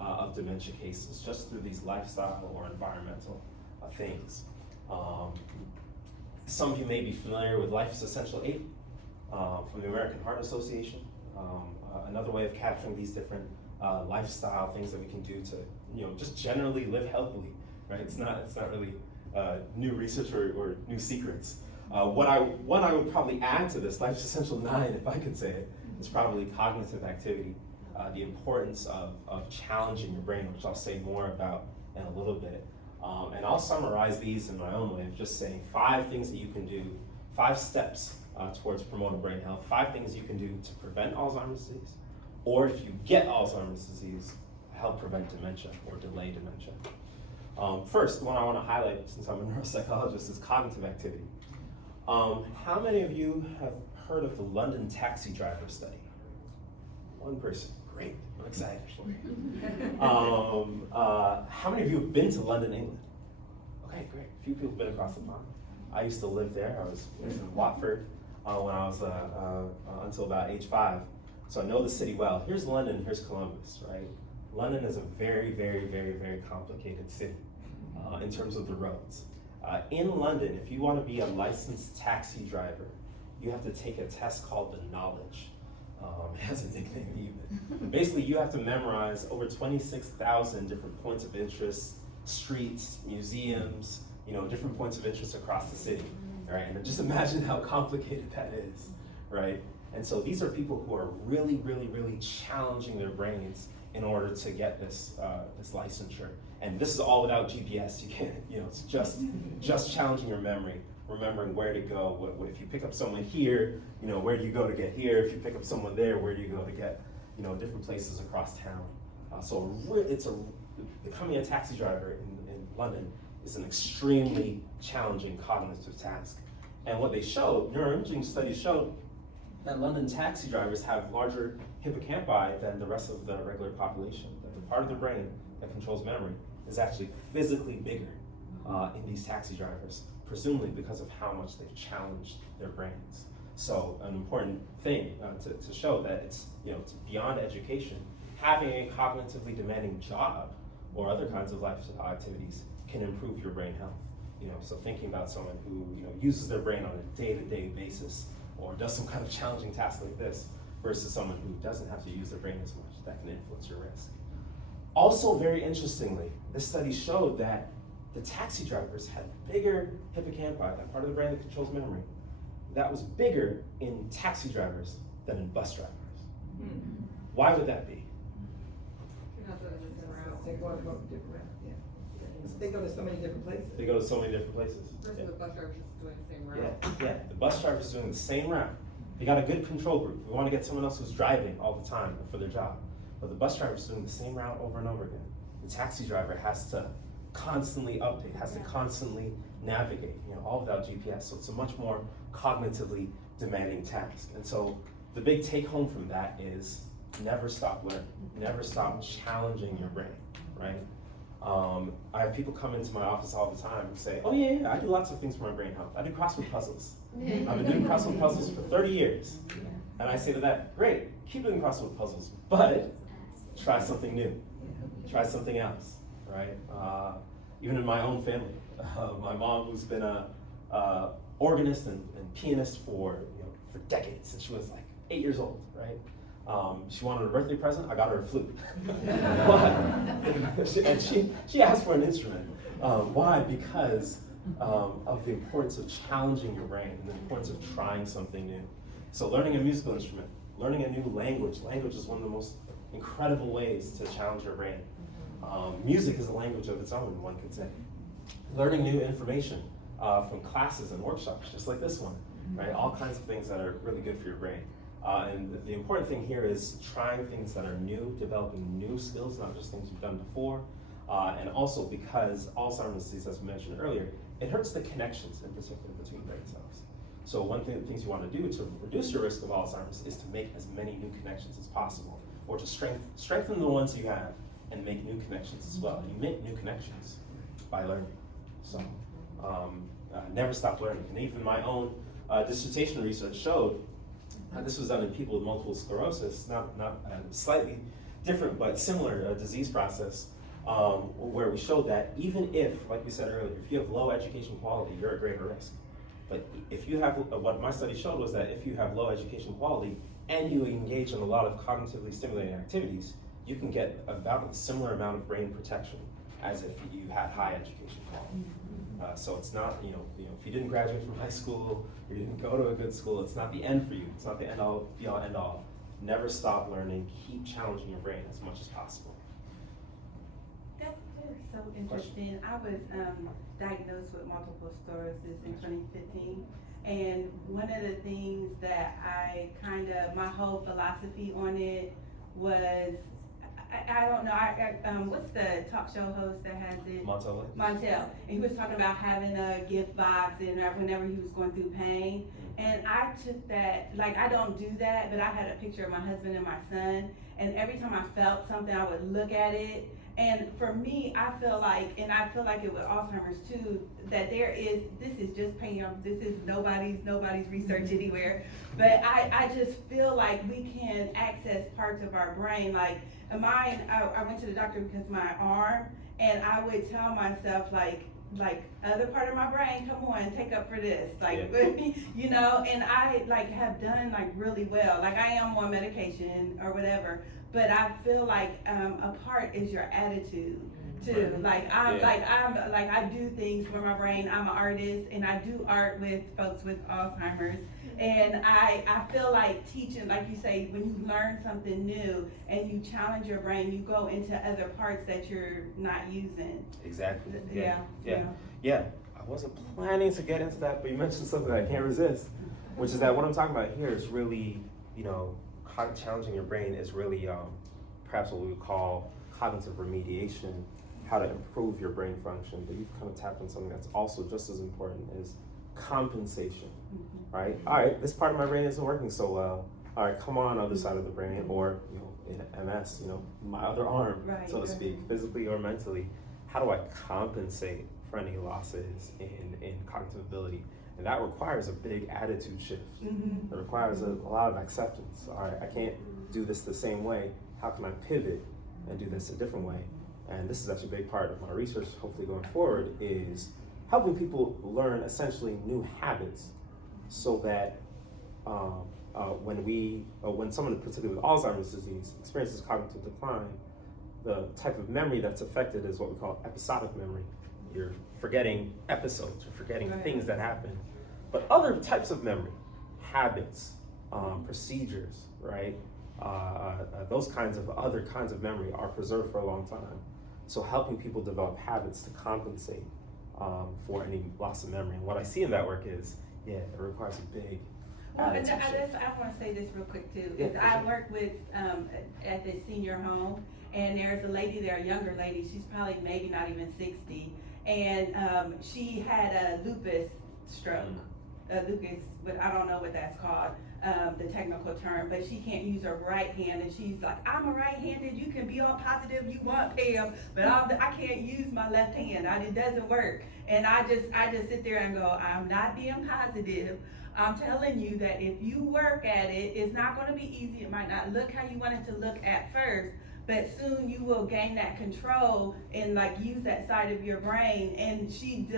of dementia cases just through these lifestyle or environmental things. Some of you may be familiar with Life is Essential 8 from the American Heart Association. Another way of capturing these different lifestyle things that we can do to just generally live healthily, right? It's not really new research or new secrets. What I would probably add to this, Life's Essential 9, if I could say it, is probably cognitive activity. The importance of challenging your brain, which I'll say more about in a little bit. And I'll summarize these in my own way of just saying 5 things that you can do, 5 steps towards promoting brain health, 5 things you can do to prevent Alzheimer's disease, or if you get Alzheimer's disease, help prevent dementia or delay dementia. First, the one I want to highlight, since I'm a neuropsychologist, is cognitive activity. How many of you have heard of the London taxi driver study? One person. Great, I'm excited for you. How many of you have been to London, England? Okay, great. A few people have been across the pond. I used to live there. I was in Watford when I was until about age 5. So I know the city well. Here's London, here's Columbus, right? London is a very, very, very, very complicated city in terms of the roads. In London, if you want to be a licensed taxi driver, you have to take a test called the Knowledge. It has a nickname even. Basically, you have to memorize over 26,000 different points of interest, streets, museums, different points of interest across the city, right? And just imagine how complicated that is, right? And so these are people who are really, really, really challenging their brains in order to get this licensure. And this is all without GPS. You can't, it's just challenging your memory, remembering where to go. If you pick up someone here, where do you go to get here? If you pick up someone there, where do you go to get, different places across town? Becoming a taxi driver in London is an extremely challenging cognitive task. And what they showed, neuroimaging studies showed, that London taxi drivers have larger hippocampi than the rest of the regular population. That the part of the brain that controls memory is actually physically bigger in these taxi drivers, presumably because of how much they've challenged their brains. So an important thing to show that it's, it's beyond education. Having a cognitively demanding job or other kinds of lifestyle activities can improve your brain health. So thinking about someone who uses their brain on a day-to-day basis or does some kind of challenging task like this versus someone who doesn't have to use their brain as much, that can influence your risk. Also, very interestingly, this study showed that the taxi drivers had bigger hippocampi, that part of the brain that controls memory, that was bigger in taxi drivers than in bus drivers. Why would that be? They're going to different routes, yeah. They go to so many different places. They go to so many different places. Versus the bus driver's just doing the same route. Yeah, the bus driver's doing the same route. They got a good control group. We want to get someone else who's driving all the time for their job. But the bus driver's doing the same route over and over again. The taxi driver has to constantly update, has to constantly navigate, all without GPS. So it's a much more cognitively demanding task. And so the big take home from that is never stop learning, never stop challenging your brain, right? I have people come into my office all the time and say, oh yeah, I do lots of things for my brain health. I do crossword puzzles. I've been doing crossword puzzles for 30 years. And I say to that, great, keep doing crossword puzzles, but try something new, try something else, right? Even in my own family, my mom, who's been a organist and pianist for decades, since she was like 8 years old, right? She wanted a birthday present, I got her a flute. And she asked for an instrument. Why? Because of the importance of challenging your brain and the importance of trying something new. So learning a musical instrument, learning a new language. Language is one of the most incredible ways to challenge your brain. Music is a language of its own, one could say. Learning new information from classes and workshops, just like this one, right? All kinds of things that are really good for your brain. And the important thing here is trying things that are new, developing new skills, not just things you've done before. And also because Alzheimer's disease, as we mentioned earlier, it hurts the connections in particular between brain cells. So one thing, the things you want to do to reduce your risk of Alzheimer's is to make as many new connections as possible, or to strengthen the ones you have and make new connections as well. And you make new connections by learning. So never stop learning. And even my own dissertation research showed, this was done in people with multiple sclerosis, not slightly different but similar disease process, where we showed that even if, like we said earlier, if you have low education quality, you're at greater risk. But if you have, what my study showed was that if you have low education quality and you engage in a lot of cognitively stimulating activities, you can get about a similar amount of brain protection as if you had high education quality. So it's not, if you didn't graduate from high school, or you didn't go to a good school, it's not the end for you. It's not the end all, be all, end all. Never stop learning. Keep challenging your brain as much as possible. That is so interesting. I was diagnosed with multiple sclerosis in 2015. And one of the things that my whole philosophy on it was, I don't know, what's the talk show host that has it? Montel. And he was talking about having a gift box and whenever he was going through pain. And I took that, I don't do that, but I had a picture of my husband and my son. And every time I felt something, I would look at it. And for me, I feel like, and I feel like it with Alzheimer's too, that this is just pain. This is nobody's research anywhere. But I just feel like we can access parts of our brain. Like mine, I went to the doctor because of my arm, and I would tell myself like other part of my brain, come on, take up for this, and I have done really well. I am on medication or whatever, but I feel like a part is your attitude too. I do things for my brain. I'm an artist and I do art with folks with Alzheimer's. And I feel like teaching, like you say, when you learn something new and you challenge your brain, you go into other parts that you're not using. Exactly. Yeah. I wasn't planning to get into that, but you mentioned something that I can't resist, which is that what I'm talking about here is really, challenging your brain is really perhaps what we would call cognitive remediation, how to improve your brain function. But you've kind of tapped on something that's also just as important is compensation, right? All right, this part of my brain isn't working so well. All right, come on, other side of the brain, or in MS, my other arm, so to speak, physically or mentally. How do I compensate for any losses in cognitive ability? And that requires a big attitude shift. Mhm. It requires a lot of acceptance. All right, I can't do this the same way. How can I pivot and do this a different way? And this is actually a big part of my research, hopefully going forward, is helping people learn essentially new habits so that when someone, particularly with Alzheimer's disease, experiences cognitive decline, the type of memory that's affected is what we call episodic memory. You're forgetting episodes, you're forgetting things that happen. But other types of memory, habits, procedures, right? Those kinds of other kinds of memory are preserved for a long time. So helping people develop habits to compensate for any loss of memory. And what I see in that work is, it requires a big Well, I attitude shift. want to say this real quick too. Yeah, Is for I sure. work with at the senior home, and there's a lady there, a younger lady. She's probably maybe not even 60, and she had a lupus stroke. Lupus, but I don't know what that's called, the technical term. But she can't use her right hand, and she's like, "I'm a right-handed. You can be all positive you want, Pam, but I can't use my left hand. It doesn't work." And I just sit there and go, "I'm not being positive. I'm telling you that if you work at it, it's not going to be easy. It might not look how you want it to look at first, but soon you will gain that control and like use that side of your brain." And she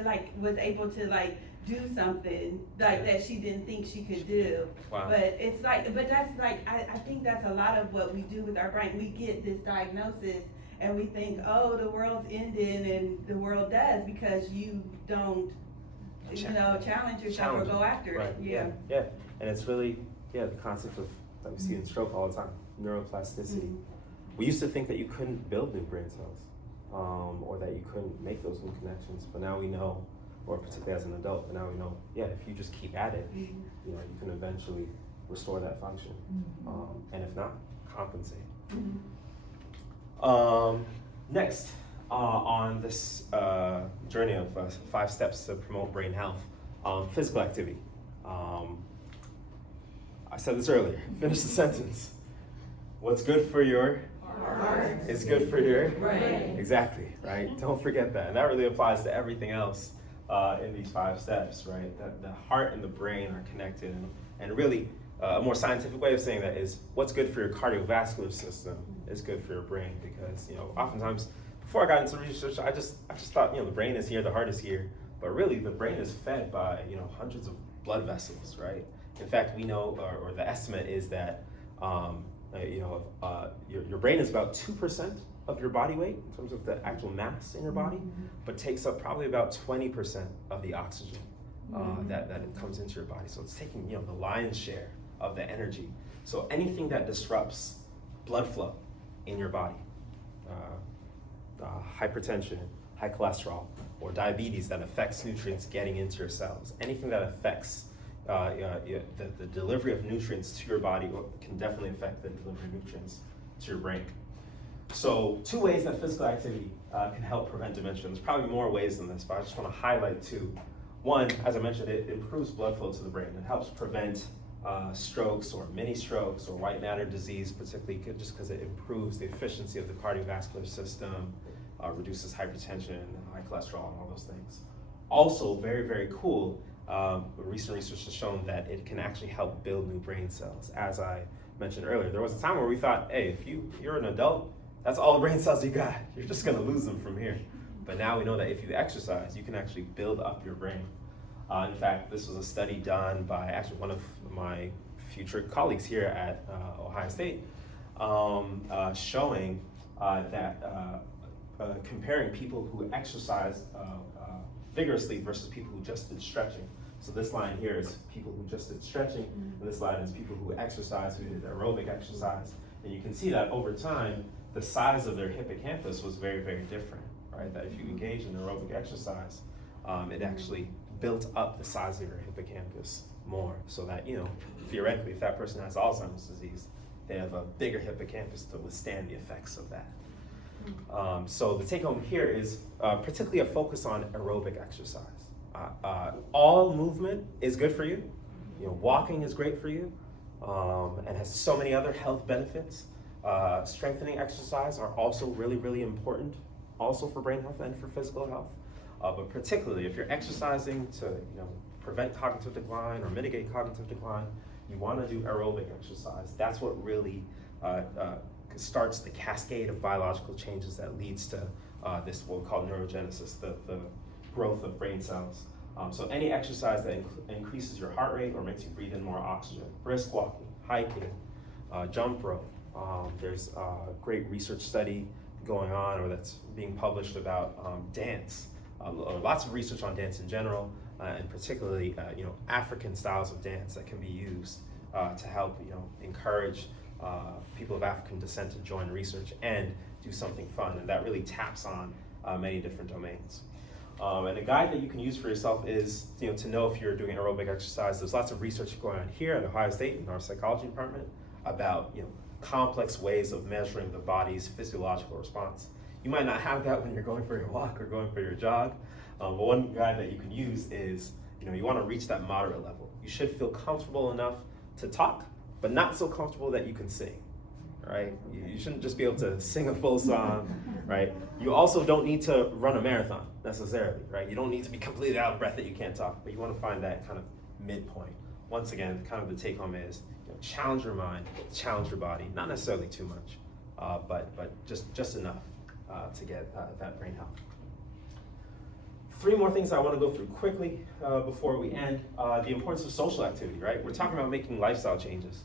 was able to do something that she didn't think she could do. Wow. But it's but that's I think that's a lot of what we do with our brain. We get this diagnosis and we think, oh, the world's ending, and the world does because you don't challenge yourself or go after it. Right. Yeah. And it's really, the concept of that we see in stroke all the time, neuroplasticity. We used to think that you couldn't build new brain cells, or that you couldn't make those new connections, but now we know, or particularly as an adult, but now we know, if you just keep at it, you can eventually restore that function, and if not, compensate. Next, on this journey of 5 steps to promote brain health, physical activity. I said this earlier, finish the sentence. What's good for your heart is good for your brain. Exactly, right? Don't forget that. And that really applies to everything else in these 5 steps, right? That the heart and the brain are connected. And really, a more scientific way of saying that is what's good for your cardiovascular system is good for your brain, because oftentimes before I got into research, I just thought the brain is here, the heart is here, but really the brain is fed by hundreds of blood vessels, right? In fact, we know, or the estimate is that your brain is about 2% of your body weight in terms of the actual mass in your body, but takes up probably about 20% of the oxygen that comes into your body. So it's taking the lion's share of the energy. So anything that disrupts blood flow in your body, hypertension, high cholesterol, or diabetes that affects nutrients getting into your cells, anything that affects the delivery of nutrients to your body can definitely affect the delivery of nutrients to your brain. So 2 ways that physical activity can help prevent dementia. There's probably more ways than this, but I just want to highlight 2. One, as I mentioned, it improves blood flow to the brain. It helps prevent strokes or mini strokes or white matter disease, particularly just because it improves the efficiency of the cardiovascular system, reduces hypertension, high cholesterol, and all those things. Also, very, very cool, recent research has shown that it can actually help build new brain cells. As I mentioned earlier, there was a time where we thought, hey, if you're an adult, that's all the brain cells you got. You're just gonna lose them from here. But now we know that if you exercise, you can actually build up your brain. In fact, this was a study done by actually one of my future colleagues here at Ohio State, showing that comparing people who exercise vigorously versus people who just did stretching. So this line here is people who just did stretching, and this line is people who exercise, who did aerobic exercise. And you can see that over time, the size of their hippocampus was very, very different, right? That if you engage in aerobic exercise, it actually built up the size of your hippocampus more, so that, theoretically, if that person has Alzheimer's disease, they have a bigger hippocampus to withstand the effects of that. So the take home here is particularly a focus on aerobic exercise. All movement is good for you. Walking is great for you, and has so many other health benefits. Strengthening exercise are also really, really important, also for brain health and for physical health. But particularly if you're exercising to prevent cognitive decline or mitigate cognitive decline, you want to do aerobic exercise. That's what really starts the cascade of biological changes that leads to this, what we call neurogenesis, the growth of brain cells. So any exercise that increases your heart rate or makes you breathe in more oxygen, brisk walking, hiking, jump rope. There's a great research study going on, or that's being published about dance. Lots of research on dance in general, and particularly African styles of dance that can be used to help encourage people of African descent to join research and do something fun, and that really taps on many different domains. And a guide that you can use for yourself is to know if you're doing aerobic exercise. There's lots of research going on here at Ohio State in our psychology department about complex ways of measuring the body's physiological response. You might not have that when you're going for your walk or going for your jog, but one guide that you can use is you want to reach that moderate level. You should feel comfortable enough to talk, but not so comfortable that you can sing, right? You shouldn't just be able to sing a full song, right? You also don't need to run a marathon necessarily, right? You don't need to be completely out of breath that you can't talk, but you want to find that kind of midpoint. Once again, kind of the take home is challenge your mind, challenge your body, not necessarily too much, but just enough to get that brain health. 3 more things I want to go through quickly before we end. The importance of social activity, right? We're talking about making lifestyle changes.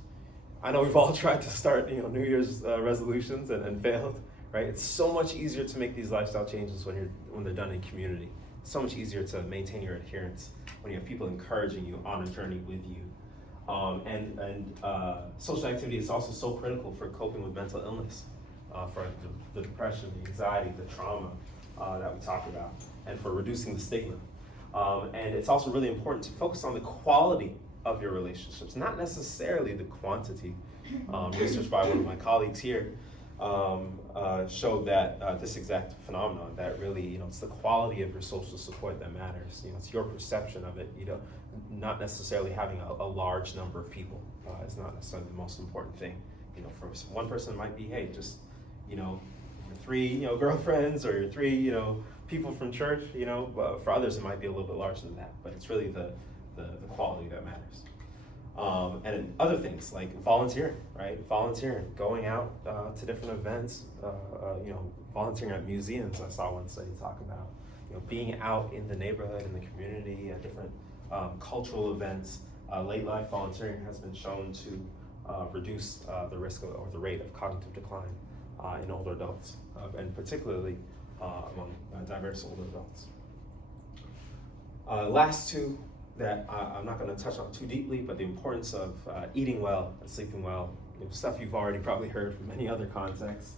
I know we've all tried to start New Year's resolutions and failed, right? It's so much easier to make these lifestyle changes when they're done in community. It's so much easier to maintain your adherence when you have people encouraging you on a journey with you. Social activity is also so critical for coping with mental illness, for the depression, the anxiety, the trauma that we talk about, and for reducing the stigma. And it's also really important to focus on the quality of your relationships, not necessarily the quantity. Research by one of my colleagues here showed that this exact phenomenon, that really, it's the quality of your social support that matters. It's your perception of it. Not necessarily having a large number of people is not necessarily the most important thing. For one person it might be, hey, just your 3 girlfriends or your 3 people from church. But for others it might be a little bit larger than that. But it's really the quality that matters. And other things like volunteering, right? Volunteering, going out to different events, volunteering at museums. I saw one study talk about, being out in the neighborhood, in the community, at different cultural events. Late life volunteering has been shown to reduce the risk or the rate of cognitive decline in older adults, and particularly among diverse older adults. Last 2 that I'm not going to touch on too deeply, but the importance of eating well and sleeping well, stuff you've already probably heard from many other contexts.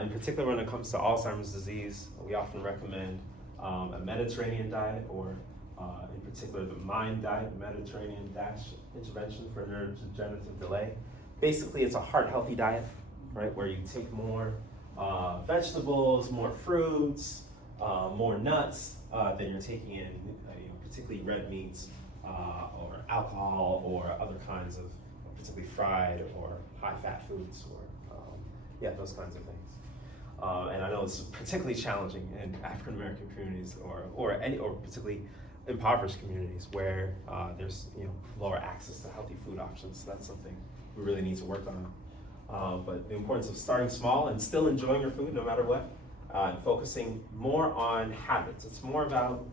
In particular, when it comes to Alzheimer's disease, we often recommend a Mediterranean diet, or in particular the MIND diet, Mediterranean intervention for neurodegenerative delay. Basically, it's a heart-healthy diet, right, where you take more vegetables, more fruits, more nuts than you're taking in, particularly red meats, or alcohol, or other kinds of particularly fried or high-fat foods, or those kinds of things. And I know it's particularly challenging in African American communities, or particularly impoverished communities where there's lower access to healthy food options. So that's something we really need to work on. But the importance of starting small and still enjoying your food no matter what, and focusing more on habits. It's more about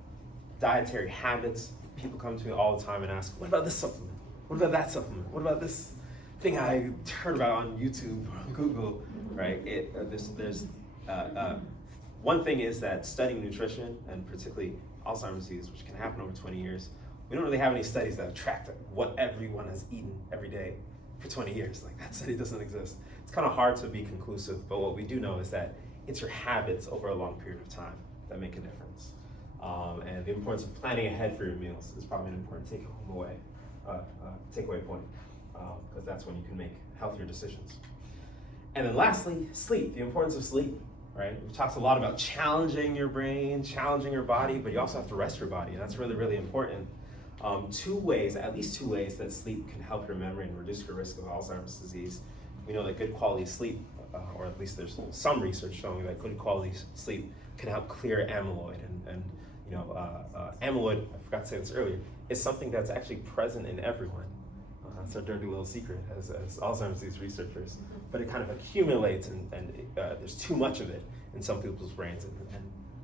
dietary habits. People come to me all the time and ask, what about this supplement? What about that supplement? What about this thing I heard about on YouTube or on Google, right? One thing is that studying nutrition, and particularly Alzheimer's disease, which can happen over 20 years, we don't really have any studies that have tracked what everyone has eaten every day for 20 years. Like, that study doesn't exist. It's kind of hard to be conclusive, but what we do know is that it's your habits over a long period of time that make a difference. And the importance of planning ahead for your meals is probably an important takeaway point, because that's when you can make healthier decisions. And then lastly, sleep, the importance of sleep, right? We've talked a lot about challenging your brain, challenging your body, but you also have to rest your body, and that's really, really important. At least two ways that sleep can help your memory and reduce your risk of Alzheimer's disease. We know that good quality sleep, or at least there's some research showing that good quality sleep can help clear amyloid and Amyloid, I forgot to say this earlier, is something that's actually present in everyone. It's a dirty little secret as Alzheimer's disease researchers, but it kind of accumulates and there's too much of it in some people's brains and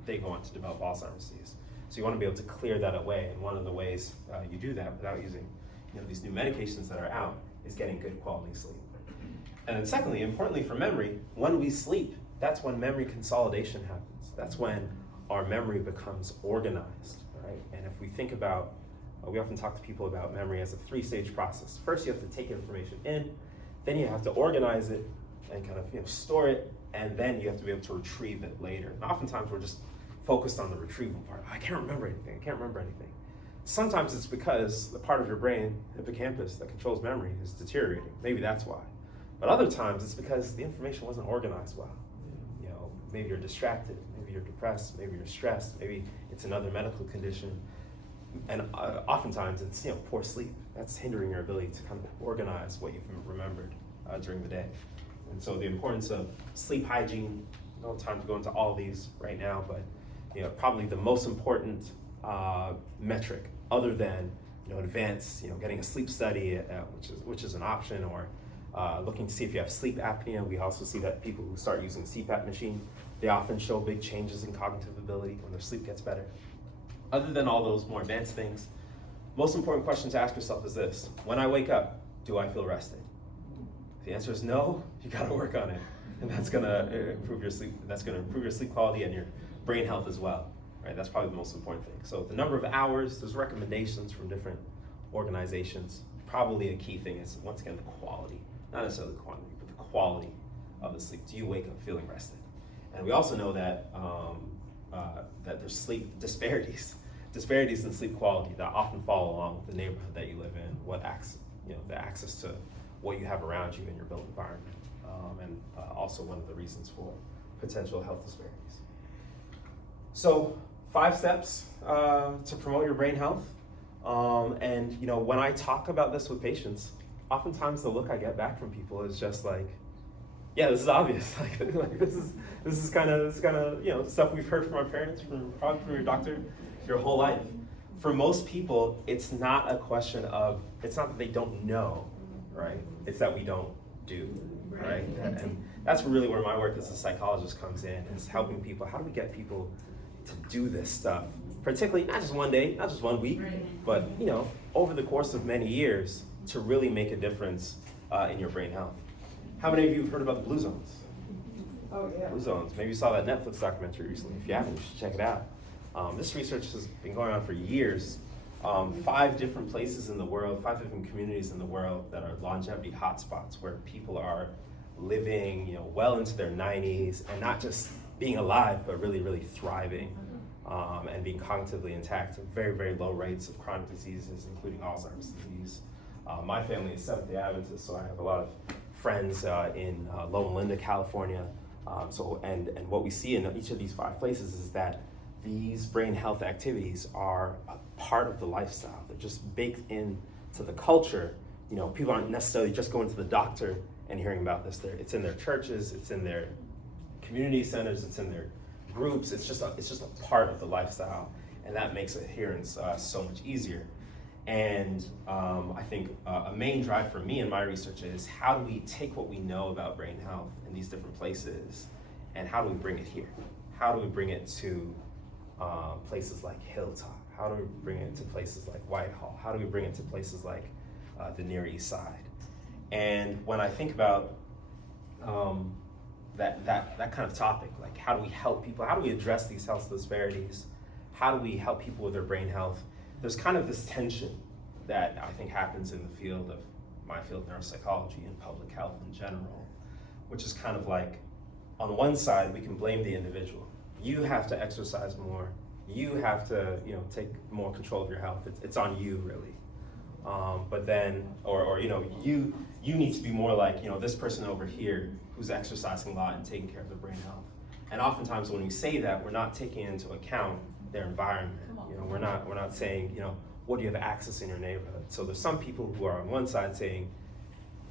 they go on to develop Alzheimer's disease. So you want to be able to clear that away, and one of the ways you do that without using these new medications that are out is getting good quality sleep. And then secondly, importantly for memory, when we sleep, that's when memory consolidation happens. That's when our memory becomes organized, right? And if we think about, we often talk to people about memory as a 3-stage process. First, you have to take information in, then you have to organize it and kind of store it, and then you have to be able to retrieve it later. And oftentimes we're just focused on the retrieval part. I can't remember anything. Sometimes it's because the part of your brain, hippocampus, that controls memory is deteriorating. Maybe that's why. But other times it's because the information wasn't organized well. Maybe you're distracted, maybe you're depressed, maybe you're stressed, maybe it's another medical condition. And oftentimes it's poor sleep. That's hindering your ability to kind of organize what you've remembered during the day. And so the importance of sleep hygiene, no time to go into all these right now, but probably the most important metric, other than advanced, getting a sleep study, which is an option, or looking to see if you have sleep apnea. We also see that people who start using the CPAP machine, they often show big changes in cognitive ability when their sleep gets better. Other than all those more advanced things, most important question to ask yourself is this: when I wake up, do I feel rested? If the answer is no, you gotta work on it. And that's gonna improve your sleep. That's gonna improve your sleep quality and your brain health as well, right? That's probably the most important thing. So the number of hours, there's recommendations from different organizations. Probably a key thing is, once again, the quality. Not necessarily the quantity, but the quality of the sleep. Do you wake up feeling rested? And we also know that that there's sleep disparities in sleep quality that often follow along with the neighborhood that you live in, the access to what you have around you in your built environment, and also one of the reasons for potential health disparities. So 5 steps to promote your brain health. And when I talk about this with patients, oftentimes the look I get back from people is just like, yeah, this is obvious. like this is kind of stuff we've heard from our parents, probably from your doctor, your whole life. For most people, it's not that they don't know, right? It's that we don't do, right? And that's really where my work as a psychologist comes in, is helping people. How do we get people to do this stuff? Particularly not just one day, not just 1 week, but over the course of many years, to really make a difference in your brain health. How many of you have heard about the blue zones? Oh, yeah. Blue zones. Maybe you saw that Netflix documentary recently. If you haven't, you should check it out. This research has been going on for years. 5 different places in the world, 5 different communities in the world that are longevity hotspots, where people are living, well into their 90s, and not just being alive, but really, really thriving. And being cognitively intact, very, very low rates of chronic diseases, including Alzheimer's disease. My family is Seventh-day Adventist, so I have a lot of friends in Loma Linda, California. And what we see in each of these 5 places is that these brain health activities are a part of the lifestyle. They're just baked into the culture. People aren't necessarily just going to the doctor and hearing about this. It's in their churches, it's in their community centers, it's in their groups. It's just a part of the lifestyle, and that makes adherence so much easier. And I think a main drive for me in my research is, how do we take what we know about brain health in these different places, and how do we bring it here? How do we bring it to places like Hilltop? How do we bring it to places like Whitehall? How do we bring it to places like the Near East Side? And when I think about that kind of topic, like, how do we help people? How do we address these health disparities? How do we help people with their brain health? There's kind of this tension that I think happens in the field of my field, neuropsychology, and public health in general, which is kind of like, on one side, we can blame the individual. You have to exercise more. You have to, take more control of your health. It's on you, really. But then, you need to be more like, this person over here who's exercising a lot and taking care of their brain health. And oftentimes when we say that, we're not taking into account their environment. We're not saying, what do you have access in your neighborhood? So there's some people who are on one side saying,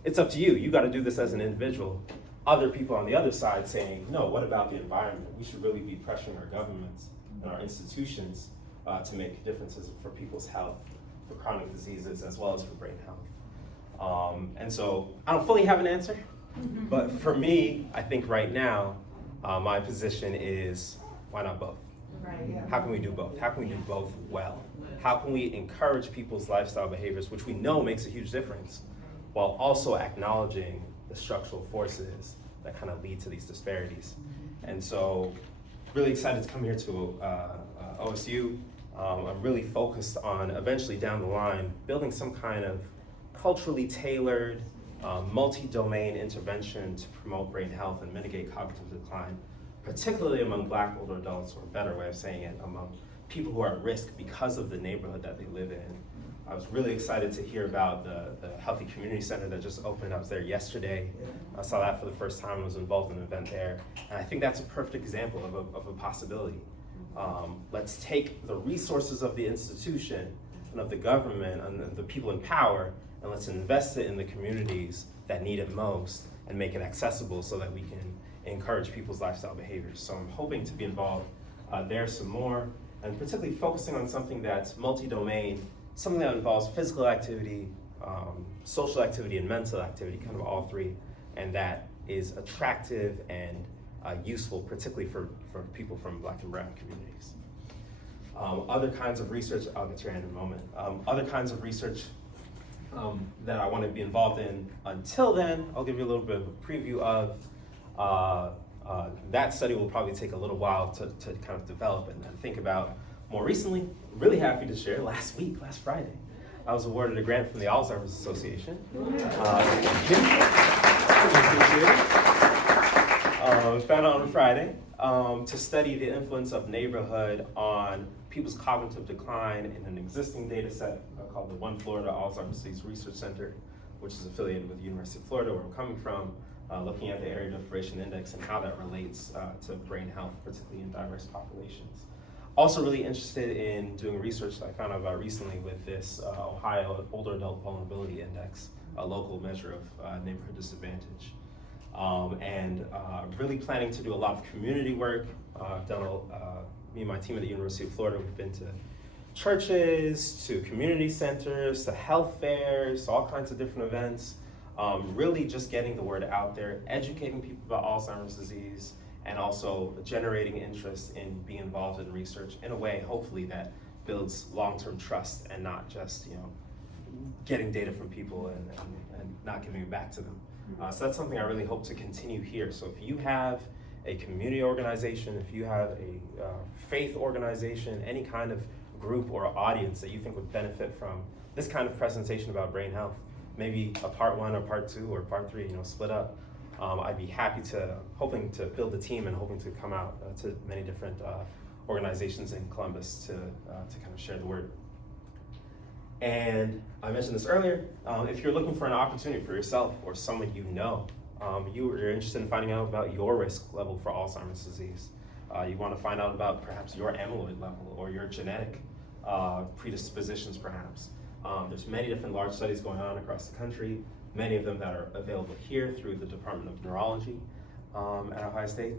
it's up to you. You got to do this as an individual. Other people on the other side saying, no, what about the environment? We should really be pressuring our governments and our institutions to make differences for people's health, for chronic diseases, as well as for brain health. And so I don't fully have an answer, but for me, I think right now, my position is, why not both? Right, yeah. How can we do both? How can we do both well? How can we encourage people's lifestyle behaviors, which we know makes a huge difference, while also acknowledging the structural forces that kind of lead to these disparities? And so, really excited to come here to OSU. I'm really focused on, eventually down the line, building some kind of culturally tailored, multi-domain intervention to promote brain health and mitigate cognitive decline, particularly among Black older adults, or a better way of saying it, among people who are at risk because of the neighborhood that they live in. I was really excited to hear about the Healthy Community Center that just opened. I was there yesterday. I saw that for the first time. I was involved in an event there. And I think that's a perfect example of a possibility. Let's take the resources of the institution and of the government and the people in power, and let's invest it in the communities that need it most and make it accessible so that we can encourage people's lifestyle behaviors. So I'm hoping to be involved there some more, and particularly focusing on something that's multi-domain, something that involves physical activity, social activity, and mental activity, kind of all three, and that is attractive and useful, particularly for people from Black and brown communities. Other kinds of research, I'll get to in a moment. Other kinds of research that I want to be involved in. Until then, I'll give you a little bit of a preview of that study. Will probably take a little while to kind of develop and think about. More recently, really happy to share, last Friday, I was awarded a grant from the Alzheimer's Association. Found out on Friday, to study the influence of neighborhood on people's cognitive decline in an existing data set called the One Florida Alzheimer's Disease Research Center, which is affiliated with the University of Florida, where I'm coming from, looking at the Area Differentiation Index and how that relates to brain health, particularly in diverse populations. Also really interested in doing research that I found out about recently with this Ohio Older Adult Vulnerability Index, a local measure of neighborhood disadvantage. And really planning to do a lot of community work. I've done, me and my team at the University of Florida, we've been to churches, to community centers, to health fairs, all kinds of different events. Really just getting the word out there, educating people about Alzheimer's disease, and also generating interest in being involved in research in a way, hopefully, that builds long-term trust and not just, getting data from people and not giving it back to them. So that's something I really hope to continue here. So if you have a community organization, if you have a faith organization, any kind of group or audience that you think would benefit from this kind of presentation about brain health, maybe a part 1 or part 2 or part 3, split up. I'd be hoping to build a team and hoping to come out to many different organizations in Columbus to kind of share the word. And I mentioned this earlier, if you're looking for an opportunity for yourself or someone you're interested in finding out about your risk level for Alzheimer's disease, you want to find out about perhaps your amyloid level or your genetic predispositions perhaps. There's many different large studies going on across the country, many of them that are available here through the Department of Neurology at Ohio State.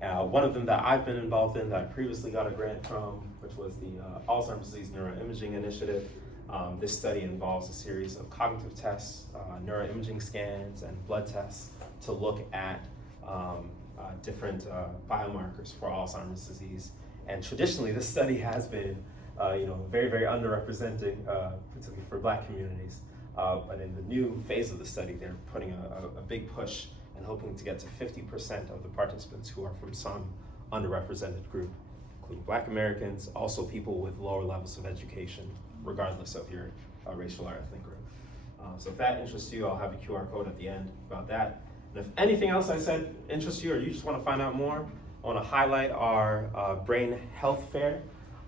One of them that I've been involved in that I previously got a grant from, which was the Alzheimer's Disease Neuroimaging Initiative. This study involves a series of cognitive tests, neuroimaging scans, and blood tests to look at different biomarkers for Alzheimer's disease. And traditionally, this study has been very, very underrepresented, particularly for Black communities. But in the new phase of the study, they're putting a big push and hoping to get to 50% of the participants who are from some underrepresented group, including Black Americans, also people with lower levels of education, regardless of your racial or ethnic group. So if that interests you, I'll have a QR code at the end about that. And if anything else I said interests you or you just want to find out more, I want to highlight our Brain Health Fair.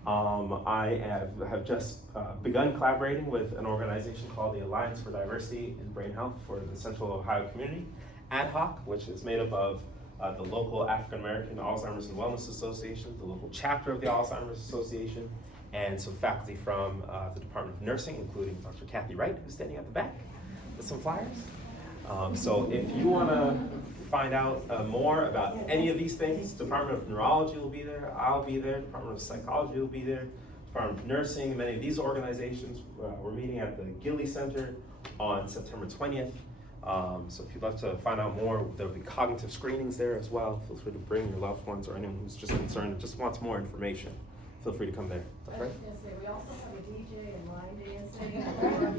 I have just begun collaborating with an organization called the Alliance for Diversity in Brain Health for the Central Ohio Community, ad hoc, which is made up of the local African American Alzheimer's and Wellness Association, the local chapter of the Alzheimer's Association, and some faculty from the Department of Nursing, including Dr. Kathy Wright, who's standing at the back with some flyers. So if you want to find out more about any of these things, Department of Neurology will be there, I'll be there, Department of Psychology will be there, from nursing, many of these organizations. We're meeting at the Gilly Center on September 20th. So if you'd love to find out more, there'll be cognitive screenings there as well. Feel free to bring your loved ones or anyone who's just concerned and just wants more information. Feel free to come there. I was gonna say, we also have a DJ and line dancing.